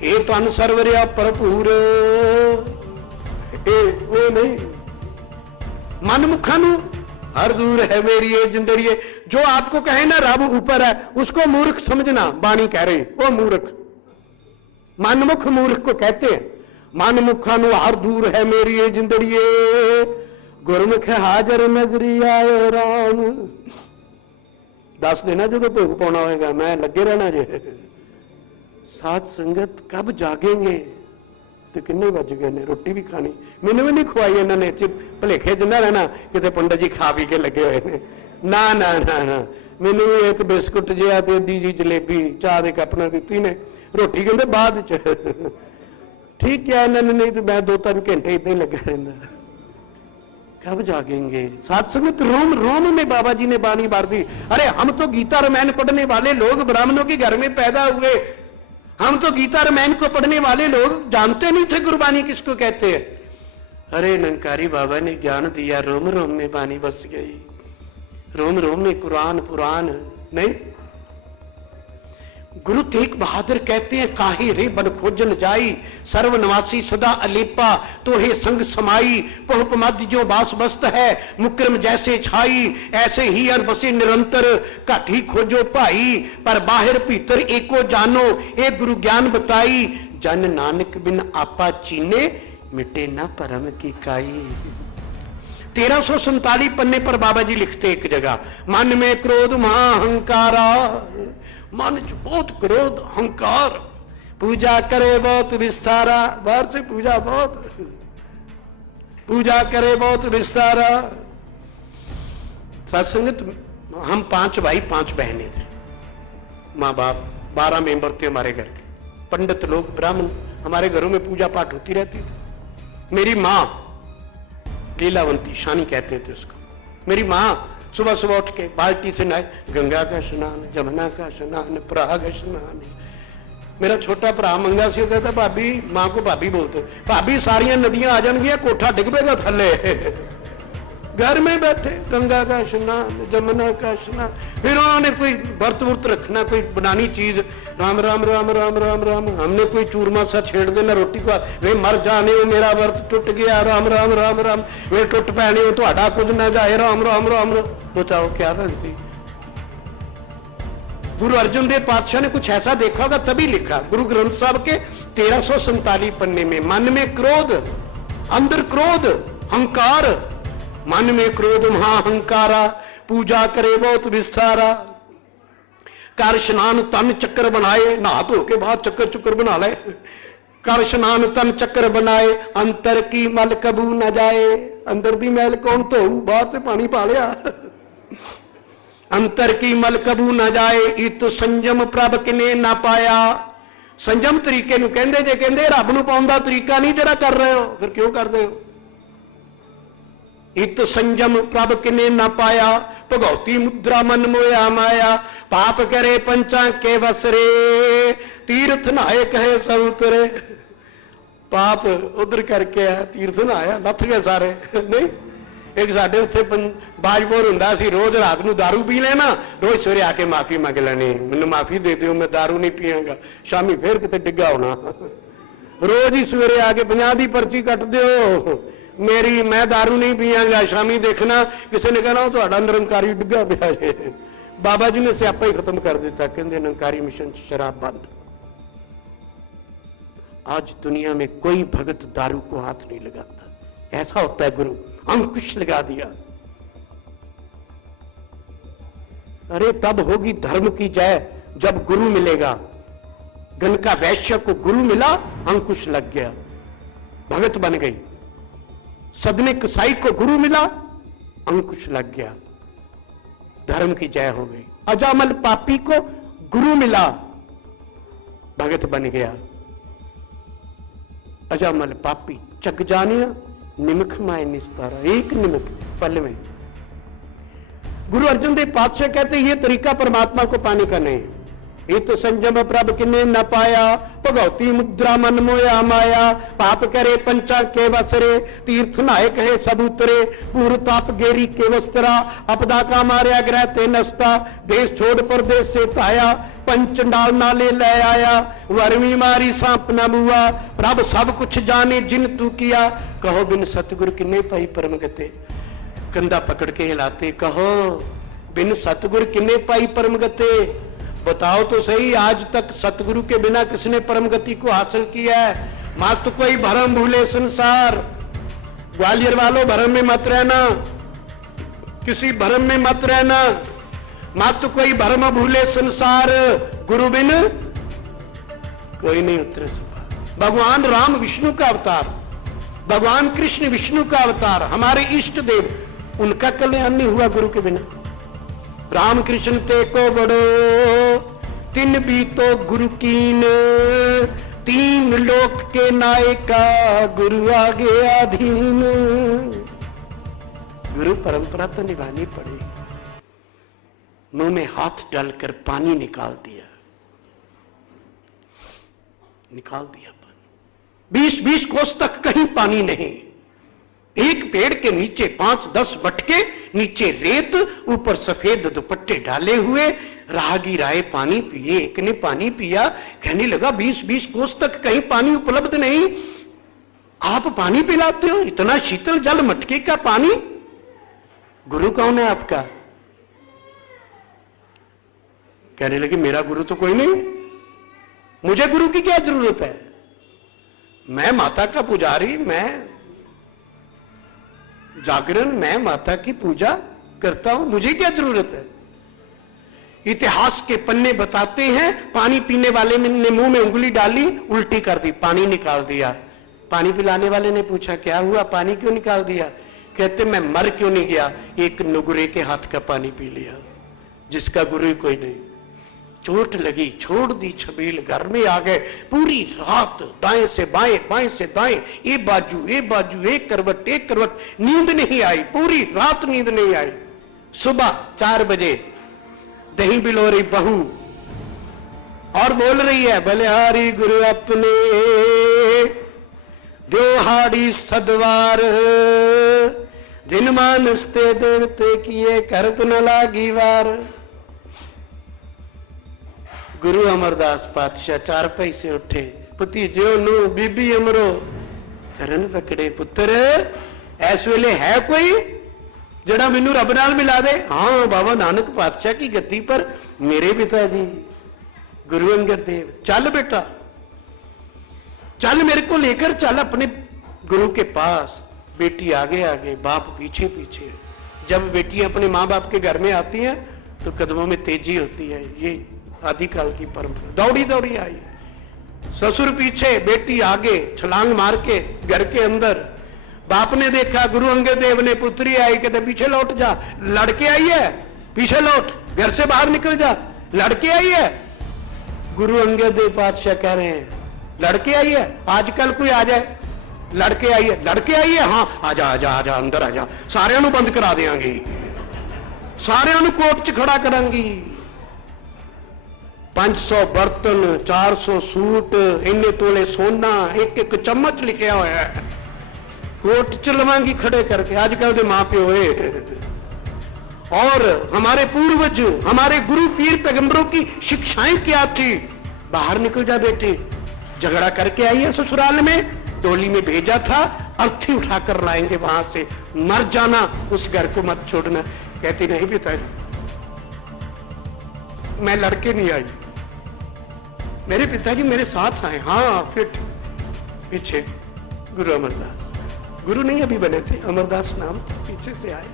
ए तन सरवरिया भरपूर, वो नहीं मन मुखा नूं हर दूर है मेरी ये जिंदड़िए। जो आपको कहे ना रब ऊपर है, उसको मूर्ख समझना, बाणी कह रही वो मूर्ख। मनमुख मूर्ख को कहते हैं। मनमुखा नु हर दूर है मेरी ये जिंदड़िए, गुरमुख हाजर नजरी आए राम। दस देना जो भोग पाना होगा, मैं लगे रहना जे। साथ संगत कब जागेंगे? तो किन्ने बज गए ने, रोटी भी खानी, मैंने भी नहीं खवाई इन्होंने, भलेखे च ना रहना कितने पंडित जी खा पी के लगे हुए ने। ना ना ना ना, मैंने भी एक बिस्कुट जिहा ते अद्धी जी जलेबी चाह दे कप नाल दित्ती ने, रोटी कहते बाद च। ठीक है इन्होंने, नहीं तो मैं 2-3 घंटे इदा ही लगा रहना। कब जागेंगे? साथ संगत रोम रोम में बाबा जी ने बानी बार दी। अरे हम तो गीता रामायण पढ़ने वाले लोग ब्राह्मणों के घर में पैदा हुए, हम तो गीता रामायण को पढ़ने वाले लोग जानते नहीं थे गुरबानी किसको कहते हैं। अरे निरंकारी बाबा ने ज्ञान दिया, रोम रोम में बानी बस गई, रोम रोम में कुरान पुराण नहीं। गुरु तेग बहादुर कहते हैं, काहे रे बन खोजन जाई, सर्वनिवासी सदा अलेपा, तो हे संग समाई, पहुप मध्य जो बास बस्त है, मुक्रम जैसे छाई, ऐसे ही अर बसे निरंतर, काठी खोजो भाई, पर बाहर भीतर एको जानो, एक गुरु ज्ञान बताई, जन नानक बिन आपा चीने, मिटे ना परम की काई। 1347 पन्ने पर बाबा जी लिखते एक जगह, मन में क्रोध महाअहंकारा, मन च बहुत क्रोध अहंकार, पूजा करे बहुत विस्तारा, बाहर से पूजा बहुत, पूजा करे बहुत विस्तारा। सत्संगत हम 5 भाई 5 बहनें थे, माँ बाप 12 मेंबर थे हमारे घर के, पंडित लोग ब्राह्मण, हमारे घरों में पूजा पाठ होती रहती थी। मेरी माँ लीलावंती, शानी कहते थे उसको, मेरी माँ सुबह सुबह उठ के बाल्टी से नहाए, गंगा का स्नान, जमुना का स्नान, प्रयाग स्नान। मेरा छोटा भरा मंगा से कहता, भाभी, माँ को भाभी बोलते, भाभी सारिया नदियां आ जाएंगी, कोठा डिग पेगा थले। घर में बैठे गंगा का स्नान, जमुना का स्नान, फिर उन्होंने कोई व्रत व्रत रखना, कोई बनानी चीज, राम राम राम राम राम राम, हमने कोई चूरमा सा छेड़ देना रोटी को, वे मर जाने हो मेरा व्रत टूट गया, राम राम राम राम, वे टुट पैने हो तो कुछ ना जाए, राम राम राम राम। बताओ क्या भक्ति। गुरु अर्जुन देव पातशाह ने कुछ ऐसा देखा होगा तभी लिखा, गुरु ग्रंथ साहब के 1347 पन्ने में, मन में क्रोध, अंदर क्रोध अहंकार, मन में क्रोध महाअहंकारा, पूजा करे बहुत विस्तारा, कर स्नान तन चक्कर बनाए, नहा धो के बाद चक्कर चुक्कर बना ले, कर स्नान तन चक्कर बनाए, अंतर की मल कबू न जाए, अंदर दी मैल कौन धो, बाहर से पानी पा लिया। अंतर की मल कबू न जाए, इत संयम प्रभ किने ना पाया। संयम तरीके नूं कहंदे, जे कहंदे रब नूं पाउण दा तरीका नहीं जरा कर रहे हो, फिर क्यों करदे हो। इत संयम प्रभ किने ना पाया, भगौती मुद्रा मन मोया माया, पाप करे पंचा के बसरे, तीर्थ नहाए कहे सब उतरे। पाप उधर करके आया, तीर्थ नहाया, नथ गए सारे नहीं। एक साडे उत्थे बाजपुर हुंदा सी, रोज रात नूं दारू पी लेना, रोज सवेरे आके माफी मंग लेनी, मैनूं माफी दे दिओ, मैं दारू नहीं पीआंगा, शामी फिर किते डिग्गा होना। रोज ही सवेरे आके 50 दी पर्ची कट दिओ मेरी, मैं दारू नहीं पीआंगा, शामी देखना किसी ने कहना तुहाडा निरंकारी डिग्गा पिया है। बाबा जी ने स्यापा ही खत्म कर दिता, कहंदे निरंकारी मिशन शराब बंद। आज दुनिया में कोई भगत दारू को हाथ नहीं लगाता, ऐसा होता है गुरु अंकुश लगा दिया। अरे तब होगी धर्म की जय जब गुरु मिलेगा। गनका वैश्य को गुरु मिला, अंकुश लग गया, भगत बन गई। सदने कसाई को गुरु मिला, अंकुश लग गया, धर्म की जय हो गई। अजामल पापी को गुरु मिला, भगत बन गया। अजामल पापी चक जानिया, निमक माए निस्तारा, एक निमक पल में। गुरु अर्जुन देव पातशाह कहते ये तरीका परमात्मा को पाने का नहीं है। इत संयम प्रभ किने न पाया, भगौती मुद्रा मन मोया माया, पाप करे पंचा के बसरे, तीर्थ नहाए कहे सब उतरे, पूर्व ताप गेरी के वस्त्रा, अपदा का मार्या ग्रह ते नस्ता, देश छोड़ परदेश से ताया, पंचंडाल नाले ले आया, वर्मी मारी सांप न बुआ, प्रभ सब कुछ जाने जिन तू किया, कहो बिन सतगुरु किन्ने पाई परम गते। कंधा पकड़ के हिलाते, कहो बिन सतगुरु किन्ने पाई परम गते। बताओ तो सही, आज तक सतगुरु के बिना किसने परम गति को हासिल किया है। मत तो कोई भरम भूले संसार। ग्वालियर वालों भरम में मत रहना, किसी भरम में मत रहना, मत तो कोई भरम भूले संसार, गुरु बिन कोई नहीं उतरे सका। भगवान राम विष्णु का अवतार, भगवान कृष्ण विष्णु का अवतार, हमारे इष्ट देव, उनका कल्याण नहीं हुआ गुरु के बिना। राम कृष्ण ते को बड़ो तिन भी तो गुरु कीन, तीन लोक के नायका गुरु आगे अधीन। गुरु परंपरा तो निभानी पड़ेगी। मुंह में हाथ डालकर पानी निकाल दिया पानी। 20-20 कोस तक कहीं पानी नहीं। एक पेड़ के नीचे 5-10 मटके, नीचे रेत, ऊपर सफेद दुपट्टे डाले हुए। राहगीर आए, पानी पिए। एक ने पानी पिया, कहने लगा 20-20 कोस तक कहीं पानी उपलब्ध नहीं, आप पानी पिलाते हो? इतना शीतल जल, मटके का पानी। गुरु कौन है आपका? कहने लगे मेरा गुरु तो कोई नहीं, मुझे गुरु की क्या जरूरत है? मैं माता का पुजारी, मैं जागरण, मैं माता की पूजा करता हूं, मुझे क्या जरूरत है? इतिहास के पन्ने बताते हैं, पानी पीने वाले ने मुंह में उंगली डाली, उल्टी कर दी, पानी निकाल दिया। पानी पिलाने वाले ने पूछा क्या हुआ, पानी क्यों निकाल दिया? कहते मैं मर क्यों नहीं गया, एक नुगरे के हाथ का पानी पी लिया, जिसका गुरु कोई नहीं। चोट लगी, छोड़ दी छबील, घर में आ गए। पूरी रात दाएं से बाएं, बाएं से दाएं, एक बाजू, एक करवट, एक करवट, नींद नहीं आई, पूरी रात नींद नहीं आई। सुबह 4 बजे दही बिलो रही बहू और बोल रही है, बलिहारी गुरु अपने द्योहाड़ी सदवार, जिन मानसते देवते किए करत न लागी वार। गुरु अमरदास पातशाह 4 पैसे उठे, भतीजो नू बीबी अमरो चरण पकड़े। पुत्र इस वेले है कोई जड़ा मैनू रब नाल मिला दे? हाँ, बाबा नानक पातशाह की गद्दी पर मेरे पिताजी गुरु अंगद देव। चल बेटा चल, मेरे को लेकर चल अपने गुरु के पास। बेटी आगे आगे, बाप पीछे पीछे। जब बेटियां अपने माँ बाप के घर में आती हैं तो कदमों में तेजी होती है, ये आदिकाल की परंपरा। दौड़ी दौड़ी आई, ससुर पीछे, बेटी आगे, छलांग मार के घर के अंदर। बाप ने देखा, गुरु अंगद देव ने, पुत्री आई, कहते पीछे लौट जा। लड़के आई है, पीछे लौट, घर से बाहर निकल जा, लड़के आई है। गुरु अंगद देव पातशाह कह रहे हैं लड़के आई है, आजकल कोई आ जाए, लड़के आई है, लड़के आई है, हाँ आजा आजा आजा, अंदर आजा, सारे बंद करा देंगे, सारे कोर्ट च खड़ा करांगी। 500 बर्तन, 400 सूट, इन्ने तोले सोना, एक चम्मच लिखा हुआ है, कोर्ट च लवांगी खड़े करके। आजकल के मां प्यो और हमारे पूर्वज, हमारे गुरु पीर पैगंबरों की शिक्षाएं क्या थी? बाहर निकल जा बेटे, झगड़ा करके आई है ससुराल में, डोली में भेजा था, अर्थी उठाकर लाएंगे वहां से, मर जाना, उस घर को मत छोड़ना। कहती नहीं पिताजी, मैं लड़के नहीं आई, मेरे पिताजी मेरे साथ आए। हाँ, फिट पीछे गुरु अमरदास, गुरु नहीं अभी बने थे, अमरदास नाम, पीछे से आए।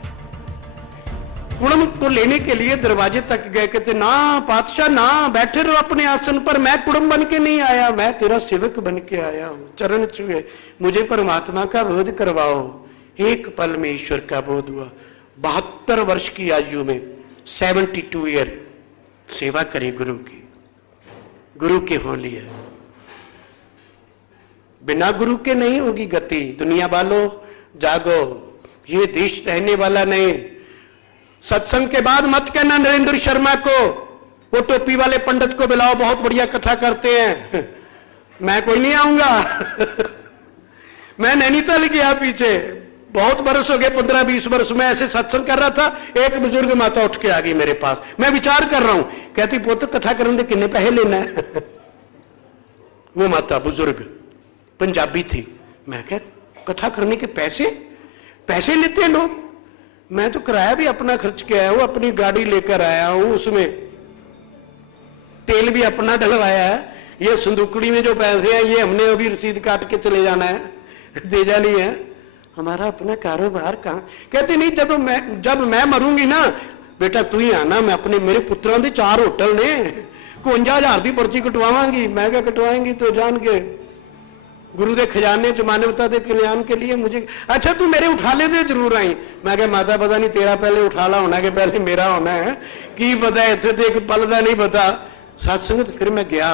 कुड़म को लेने के लिए दरवाजे तक गए, कहते ना पातशाह ना, बैठे रहो अपने आसन पर, मैं कुड़म बन के नहीं आया, मैं तेरा सेवक बन के आया हूं। चरण छुए, मुझे परमात्मा का बोध करवाओ। एक पल में ईश्वर का बोध हुआ। 72 वर्ष की आयु में, 72 ईयर सेवा करी गुरु की, गुरु के हो लिया। बिना गुरु के नहीं होगी गति। दुनिया वालों जागो, ये देश रहने वाला नहीं। सत्संग के बाद मत कहना नरेंद्र शर्मा को, वो टोपी वाले पंडित को बुलाओ, बहुत बढ़िया कथा करते हैं। मैं कोई नहीं आऊंगा। मैं नैनीताल गया पीछे, बहुत बरस हो गए, 15-20 वर्ष में ऐसे सत्संग कर रहा था। एक बुजुर्ग माता उठ के आ गई मेरे पास, मैं विचार कर रहा हूं, कहती पुत्र कथा करने के कितने पैसे लेना है? वो माता बुजुर्ग पंजाबी थी। मैं कह कथा करने के पैसे लेते हैं लोग? मैं तो किराया भी अपना खर्च के आया हूं, अपनी गाड़ी लेकर आया हूं, उसमें तेल भी अपना डलवाया है। ये संदूकड़ी में जो पैसे हैं ये हमने अभी रसीद काट के चले जाना है, दे जानी है। हमारा अपना कारोबार कहां? कहते नहीं, जब मैं मरूंगी ना बेटा तू ही आना, मैं अपने मेरे पुत्रों के 4 होटल ने, 51,000 की पर्ची कटवावांगी। मैं क्या कटवाएंगी तो जान के गुरु के खजाने च मानवता के कल्याण के लिए मुझे। अच्छा तू मेरे उठाले दे जरूर आई। मैं क्या माता पता नहीं तेरा पहले उठाला होना कि पहले मेरा होना है, की पता, इतने तो एक पल का नहीं पता। सत्संग फिर मैं गया,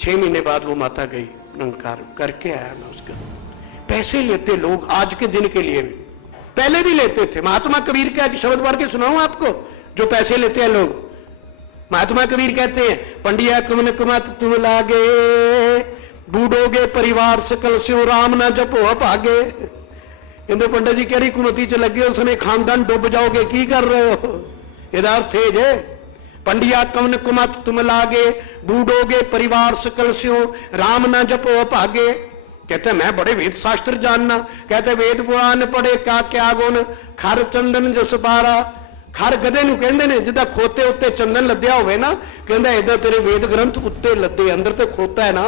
6 महीने बाद वो माता गई, निरंकार करके आया मैं उसका। पैसे लेते लोग आज के दिन के लिए भी। पहले भी लेते थे। महात्मा कबीर का एक शब्द पढ़ के सुनाऊं आपको, जो पैसे लेते हैं लोग। महात्मा कबीर कहते हैं, पंडिया कुमन कुमत तुम लागे, बूढ़ोगे परिवार सकल स्यो, राम ना जपो भागे। कहते पंडित जी केड़ी कुमती च लगे हो, उसने खानदान डुब जाओगे, की कर रहे हो। ਇਹਦਾ अर्थ है जे पंडिया कवन कुमत तुम लागे, बूढ़ोगे परिवार सकल स्यो, राम ना जपो भागे। कहते मैं बड़े वेद शास्त्र जानना। कहते वेद पुराण पढ़े का क्या गुण, खर चंदन जस बारा। खर गधे नूं कहंदे ने, जिदा खोते उत्ते चंदन लद्या होवे ना, कहंदा इदा तेरे वेद ग्रंथ उत्ते लद्दे, अंदर ते खोता है ना।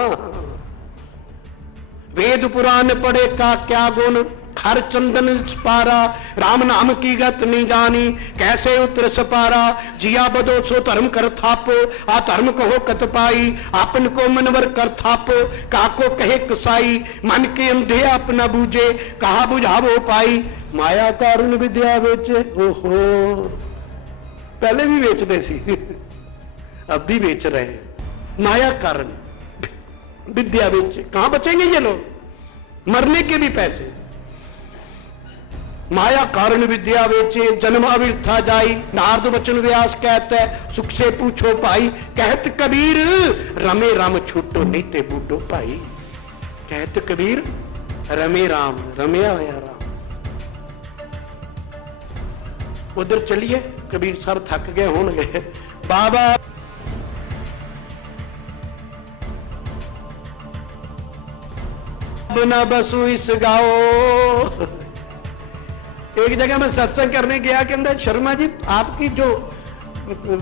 वेद पुराण पढ़े का क्या गुण, खर चंदन पारा। राम नाम की गत नहीं जानी, कैसे उतर सपारा। जिया बदो सो धर्म कर थापो, आ धर्म कहो कत पाई। आपन को मनवर कर थापो, काको कहे कसाई। मन के अंधे अपना बूझे, कहा बुझावो पाई। माया कारण विद्या बेचे। ओहो, पहले भी बेचते सी, अब भी बेच रहे हैं। माया कारण विद्या बेचे, कहां बचेंगे ये लोग, मरने के भी पैसे। माया कारण विद्या बेचे, जन्म अविर्था जाई। नारद बचन व्यास कहता है, सुख से पूछो भाई। कहत कबीर रमे राम छूटो, नहीं ते बूढ़ो भाई। कहत कबीर रमे राम, रमया होया राम। उधर चलिए, कबीर साहब थक गए होंगे। बाबा बिना बसु इस गाओ। एक जगह मैं सत्संग करने गया, के अंदर शर्मा जी आपकी जो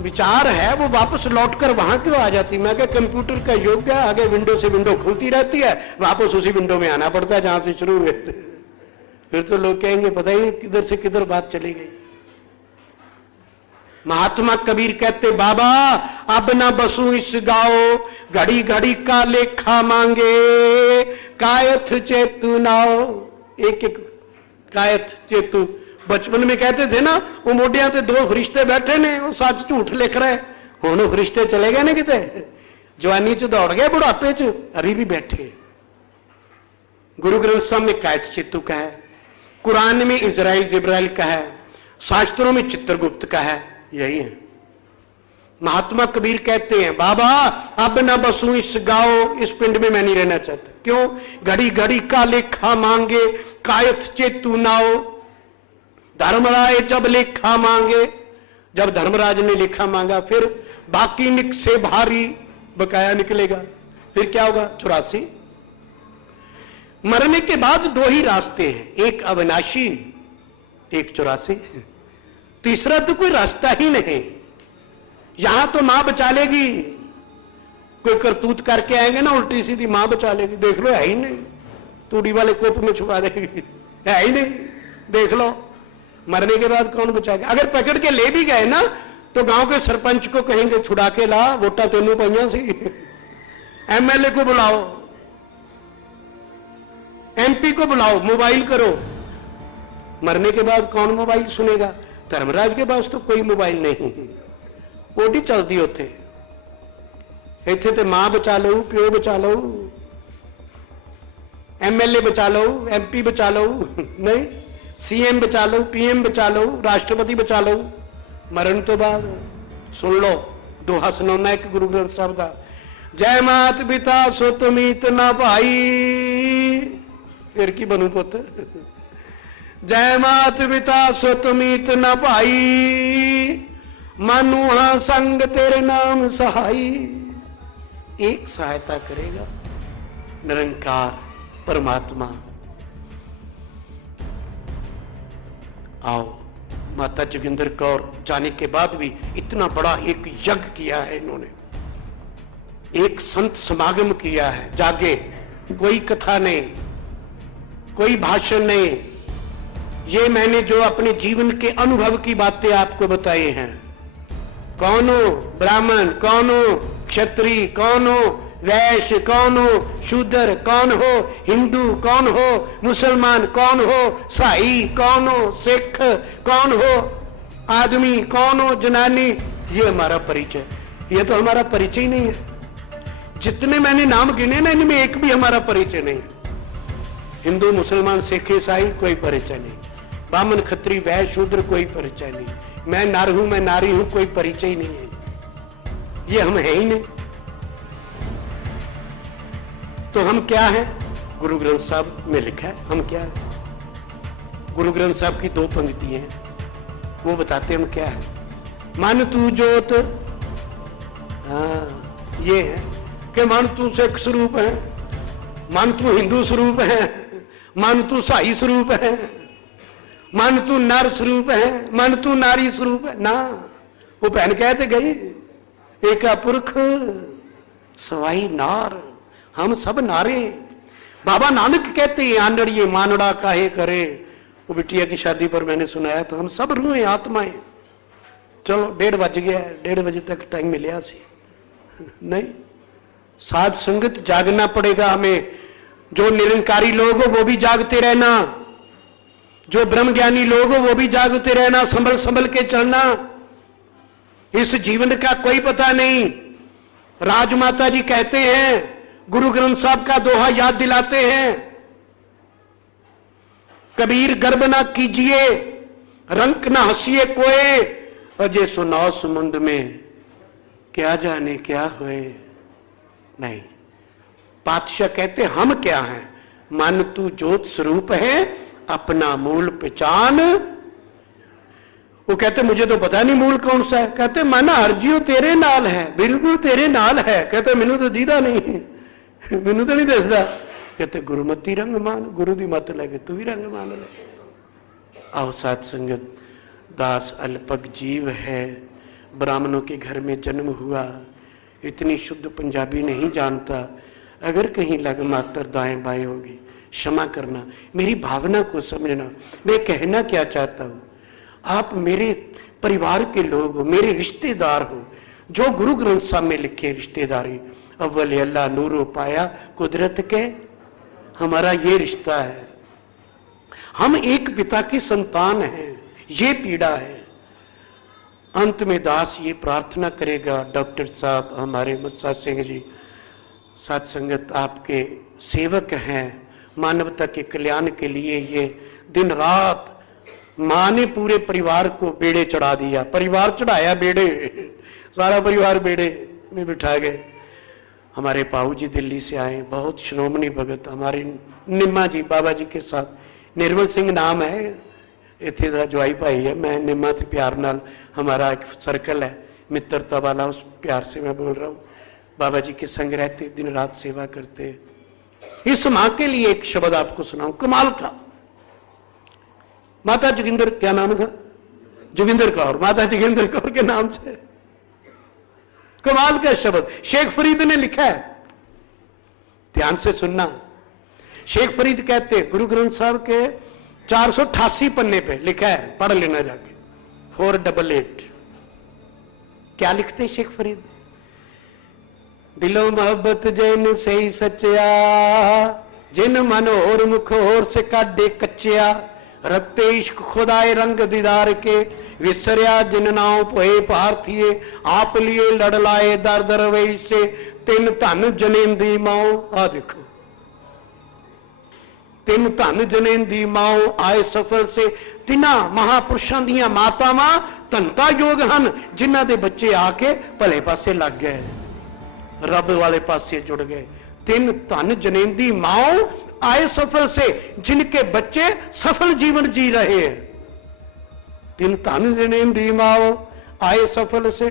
विचार है वो वापस लौटकर वहां क्यों आ जाती। मैं क्या कंप्यूटर का युग है, आगे विंडो से विंडो खुलती रहती है, वापस उसी विंडो में आना पड़ता है जहां से शुरू हुए थे। फिर तो लोग कहेंगे पता ही नहीं किधर से किधर बात चली गई। महात्मा कबीर कहते, बाबा अब ना बसू इस गाओ, घड़ी घड़ी का लेखा मांगे। कायथ चेतु नाओ, एक एक कायत चेतु। बचपन में कहते थे ना, वो मोडिया ते दो फरिश्ते बैठे ने, वो सच झूठ लिख रहे। हुण फरिश्ते चले गए ने किते, जवानी च दौड़ गए, बुढ़ापे च अभी भी बैठे। गुरु ग्रंथ साहब में कायत चेतु का है, कुरान में इजराइल जिब्राइल का है, शास्त्रों में चित्रगुप्त का है, यही है। महात्मा कबीर कहते हैं, बाबा अब ना बसू इस गाओ, इस पिंड में मैं नहीं रहना चाहता। क्यों? घड़ी घड़ी का लेखा मांगे, कायत चेतु नाओ। धर्मराय जब लेखा मांगे, जब धर्मराज ने लेखा मांगा, फिर बाकी निक से भारी बकाया निकलेगा। फिर क्या होगा? 84। मरने के बाद दो ही रास्ते हैं, एक अविनाशी, एक 84। तीसरा तो कोई रास्ता ही नहीं। यहां तो मां बचा लेगी, कोई करतूत करके आएंगे ना उल्टी सीधी, मां बचा लेगी। देख लो, है ही नहीं, तूड़ी वाले कोप में छुपा देगी, है ही नहीं, देख लो। मरने के बाद कौन बचाएगा? अगर पकड़ के ले भी गए ना, तो गांव के सरपंच को कहेंगे छुड़ा के ला, वोटा तेनू पाइया सी। एमएलए को बुलाओ, एमपी को बुलाओ, मोबाइल करो। मरने के बाद कौन मोबाइल सुनेगा? धर्मराज के पास तो कोई मोबाइल नहीं, ओडी चलती उत्थे। इत्थे ते मां बचा लो, प्यो बचा लो, एमएलए बचा लो, एमपी बचा लो, नहीं सीएम बचा लो, पीएम बचा लो, राष्ट्रपति बचा लो। मरण तो बाद सुन लो दोहा सुनाना एक गुरु ग्रंथ साहब का, जय मात पिता सुत मीत ना भाई। फिर की बनू पुत, जय मात पिता सुत मीत ना भाई, मानुहा संग तेरे नाम सहाई। एक सहायता करेगा निरंकार परमात्मा। आओ, माता जोगिंदर कौर जाने के बाद भी इतना बड़ा एक यज्ञ किया है इन्होंने, एक संत समागम किया है। जागे, कोई कथा नहीं, कोई भाषण नहीं, ये मैंने जो अपने जीवन के अनुभव की बातें आपको बताई हैं। कौन हो ब्राह्मण, कौन हो क्षत्रिय, कौन हो वैश्य, कौन हो शूद्र, कौन हो हिंदू, कौन हो मुसलमान, कौन हो साई, कौन हो सिख, कौन हो आदमी, कौन हो जनानी, ये हमारा परिचय। ये तो हमारा परिचय ही नहीं है। जितने मैंने नाम गिने ना, इनमें एक भी हमारा परिचय नहीं है। हिंदू मुसलमान सिख ईसाई कोई परिचय नहीं। बामन खत्री वैश्य शूद्र कोई परिचय नहीं, मैं नर हूं मैं नारी हूं कोई परिचय ही नहीं है, ये हम है ही नहीं। तो हम क्या हैं? गुरु ग्रंथ साहब में लिखा है हम क्या है। गुरु ग्रंथ साहब की 2 पंक्तियां हैं, वो बताते हम क्या है। मन तू जोत, हाँ ये है कि मन तू सिख स्वरूप है, मन तू हिंदू स्वरूप है, मन तू साई स्वरूप है, मन तू नर स्वरूप है, मन तू नारी स्वरूप है ना। वो बहन कहते गई एका पुरख सवाई नार, हम सब नारे। बाबा नानक कहते हैं आंधड़िए मानड़ा काहे करे, वो बिटिया की शादी पर मैंने सुनाया था, हम सब रूहें आत्माएं। चलो 1:30 बज गया, 1:30 बजे तक टाइम मिलिया सी नहीं, साध संगत जागना पड़ेगा हमें। जो निरंकारी लोग हो वो भी जागते रहना, जो ब्रह्म ज्ञानी लोग हो वो भी जागते रहना, संभल संभल के चलना। इस जीवन का कोई पता नहीं। राजमाता जी कहते हैं, गुरु ग्रंथ साहब का दोहा याद दिलाते हैं, कबीर गर्व ना कीजिए रंक ना हंसिए कोए, अजय सुनाओ समुद्र में क्या जाने क्या हुए। नहीं, पातशाह कहते हम क्या हैं, मन तू ज्योत स्वरूप है अपना मूल पहचान। वो कहते मुझे तो पता नहीं मूल कौन सा है। कहते मन हरजियो तेरे नाल है, बिल्कुल तेरे नाल है। कहते मैनू तो दीदा नहीं, मैनू तो नहीं दसदा। कहते गुरुमती रंग मान, गुरु दी मत लगे तू भी रंग मान ले। आओ साथ संगत, दास अल्पक जीव है, ब्राह्मणों के घर में जन्म हुआ, इतनी शुद्ध पंजाबी नहीं जानता। अगर कहीं लग मात्र दाएं बाएं होगी क्षमा करना, मेरी भावना को समझना। मैं कहना क्या चाहता हूं, आप मेरे परिवार के लोग हो, मेरे रिश्तेदार हो। जो गुरु ग्रंथ साहब में लिखे रिश्तेदारी, अव्वल अल्लाह नूरो पाया कुदरत के, हमारा ये रिश्ता है। हम एक पिता की संतान हैं, ये पीड़ा है। अंत में दास ये प्रार्थना करेगा, डॉक्टर साहब हमारे मस्सा सिंह जी साथ संगत आपके सेवक हैं, मानवता के कल्याण के लिए ये दिन रात। मां ने पूरे परिवार को बेड़े चढ़ा दिया, परिवार चढ़ाया बेड़े, सारा परिवार बेड़े में बिठा गए। हमारे पाऊ जी दिल्ली से आए, बहुत श्रोमणी भगत हमारे निम्मा जी बाबा जी के साथ, निर्मल सिंह नाम है, इतने का जवाई भाई है। मैं निम्मा से प्यार नाल, हमारा एक सर्कल है मित्रता वाला, उस प्यार से मैं बोल रहा हूँ। बाबा जी के संग रहते, दिन रात सेवा करते। इस माँ के लिए एक शब्द आपको सुनाऊं कमाल का। माता जोगिंदर, क्या नाम था? जोगिंदर कौर, माता जोगिंदर कौर के नाम से कमाल का शब्द शेख फरीद ने लिखा है, ध्यान से सुनना। शेख फरीद कहते हैं, गुरु ग्रंथ साहब के 488 पन्ने पे लिखा है, पढ़ लेना जाके, 488। क्या लिखते शेख फरीद? दिलो मोहब्बत जैन से ही सच्चा, जिन मन और मुख और से काडे कच्चिया, रखते इश्क खुदाए रंग दीदार के, विसरिया जिन नाव पोए पार्थिए, आप लिए लड़ लाए दर दर वही से, तिन धन जनेंदी माओ। आ देखो, तिन धन जनेंदी माओ आए सफर से। तिना महापुरुषों दियां मातावां धनता योग हन, जिन्हां दे बच्चे आके भले पासे लग गए, रब वाले पासे जुड़ गए। तिन धन जनेंदी माओ आए सफल से, जिनके बच्चे सफल जीवन जी रहे हैं। तिन धन जनेंदी माओ आए सफल से।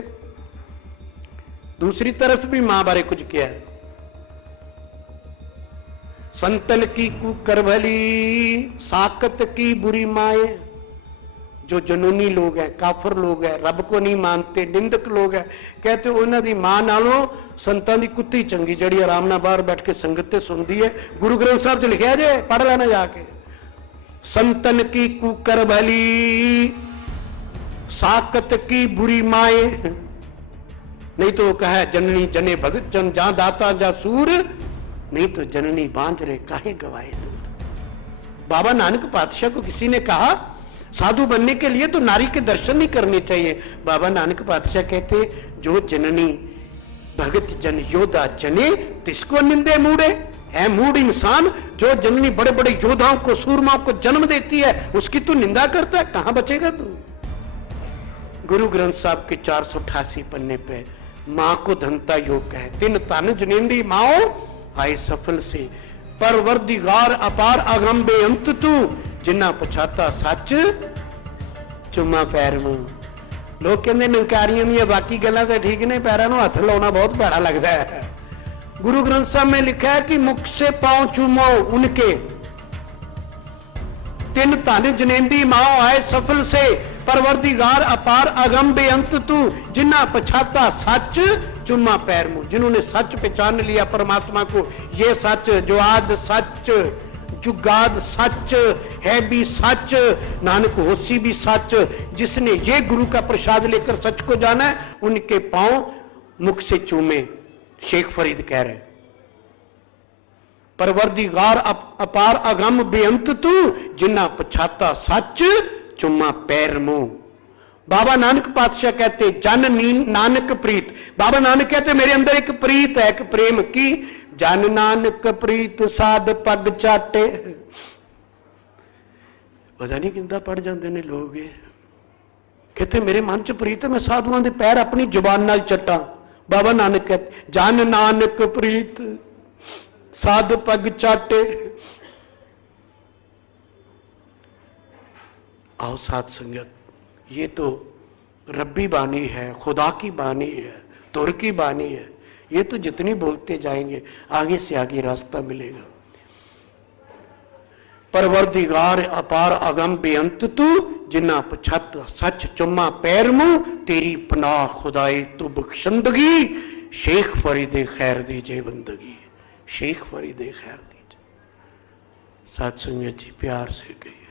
दूसरी तरफ भी मां बारे कुछ किया है, संतन की कुकर भली साकत की बुरी माए। जो जनूनी लोग हैं, काफर लोग हैं, रब को नहीं मानते, निंदक लोग हैं, कहते उन्होंने दी मां नालों संतां दी कुत्ती चंगी, जड़ी आराम नाल बाहर बैठ के संगत ते सुनदी है। गुरु ग्रंथ साहब च लिखा जे, पढ़ लेना जाके। संतन की कुकर भली साकत की बुरी माए, नहीं तो कहा जननी जने भगत जन, जा दाता जा सूर, नहीं तो जननी बांध रे काहे गवाए दूध। बाबा नानक पातशाह को किसी ने कहा साधु बनने के लिए तो नारी के दर्शन नहीं करने चाहिए। बाबा नानक पातशाह कहते, जो जननी भगत जन योदा जने, तिसको निंदे मूड़े। है मूड इंसान जो जननी बड़े बड़े योद्धाओं को, सूरमाओं को जन्म देती है, उसकी तू निंदा करता है, कहां बचेगा तू। गुरु ग्रंथ साहब के 488 पन्ने पे मां को धनता योग है। तिन तन जनेंदी माओ आए सफल से, परवरदिगार अपार अगम बेअंत तू, जिन्ना पछाता सच चुम्मा पैर मुंह। लोग कहते नंकारियां दी बाकी गल्लां तो ठीक ने, पैरों में हथ लाना बहुत भैड़ा लगता है। गुरु ग्रंथ साहब में लिखा है कि मुख से पांव चूमो उनके, तिन धन जनेंदी माओ आए सफल से, परवरदिगार अपार अगम बेअंत तू, जिन्ना पछाता सच चुम्मा पैर मुंह। जिन्होंने सच पहचान लिया परमात्मा को, ये सच जो आज सच, जुगाद सच है भी सच, नानक होसी भी सच। जिसने ये गुरु का प्रसाद लेकर सच को जाना है, उनके पांव मुख से चूमे। शेख फरीद कह रहे, परवरदिगार अपार अगम बेअंत तू, जिन्ना पछाता सच चुम्मा पैर मुंह। बाबा नानक पातशाह कहते जन नानक प्रीत, बाबा नानक कहते मेरे अंदर एक प्रीत है, एक प्रेम की, जन नानक प्रीत साध पग चाटे। पता नहीं किंदा पढ़ जाते ने लोग, कहते मेरे मन च प्रीत है, मैं साधुओं के पैर अपनी जुबान नाल चट्टा। बाबा नानक कहते जन नानक प्रीत साध पग चाटे। आओ साथ संगत, ये तो रब्बी बानी है, खुदा की बानी है, तुर की बानी है। ये तो जितनी बोलते जाएंगे आगे से आगे रास्ता मिलेगा। परवरदिगार अपार अगम बेअंत तू, जिन्ना पछत सच चुम्मा पैर मुंह, तेरी पनाह खुदाई तू बख्शंदगी, शेख फरीदे खैर दीजे बंदगी, शेख फरीदे खैर दीजे। साथ संगत जी प्यार से कहिए।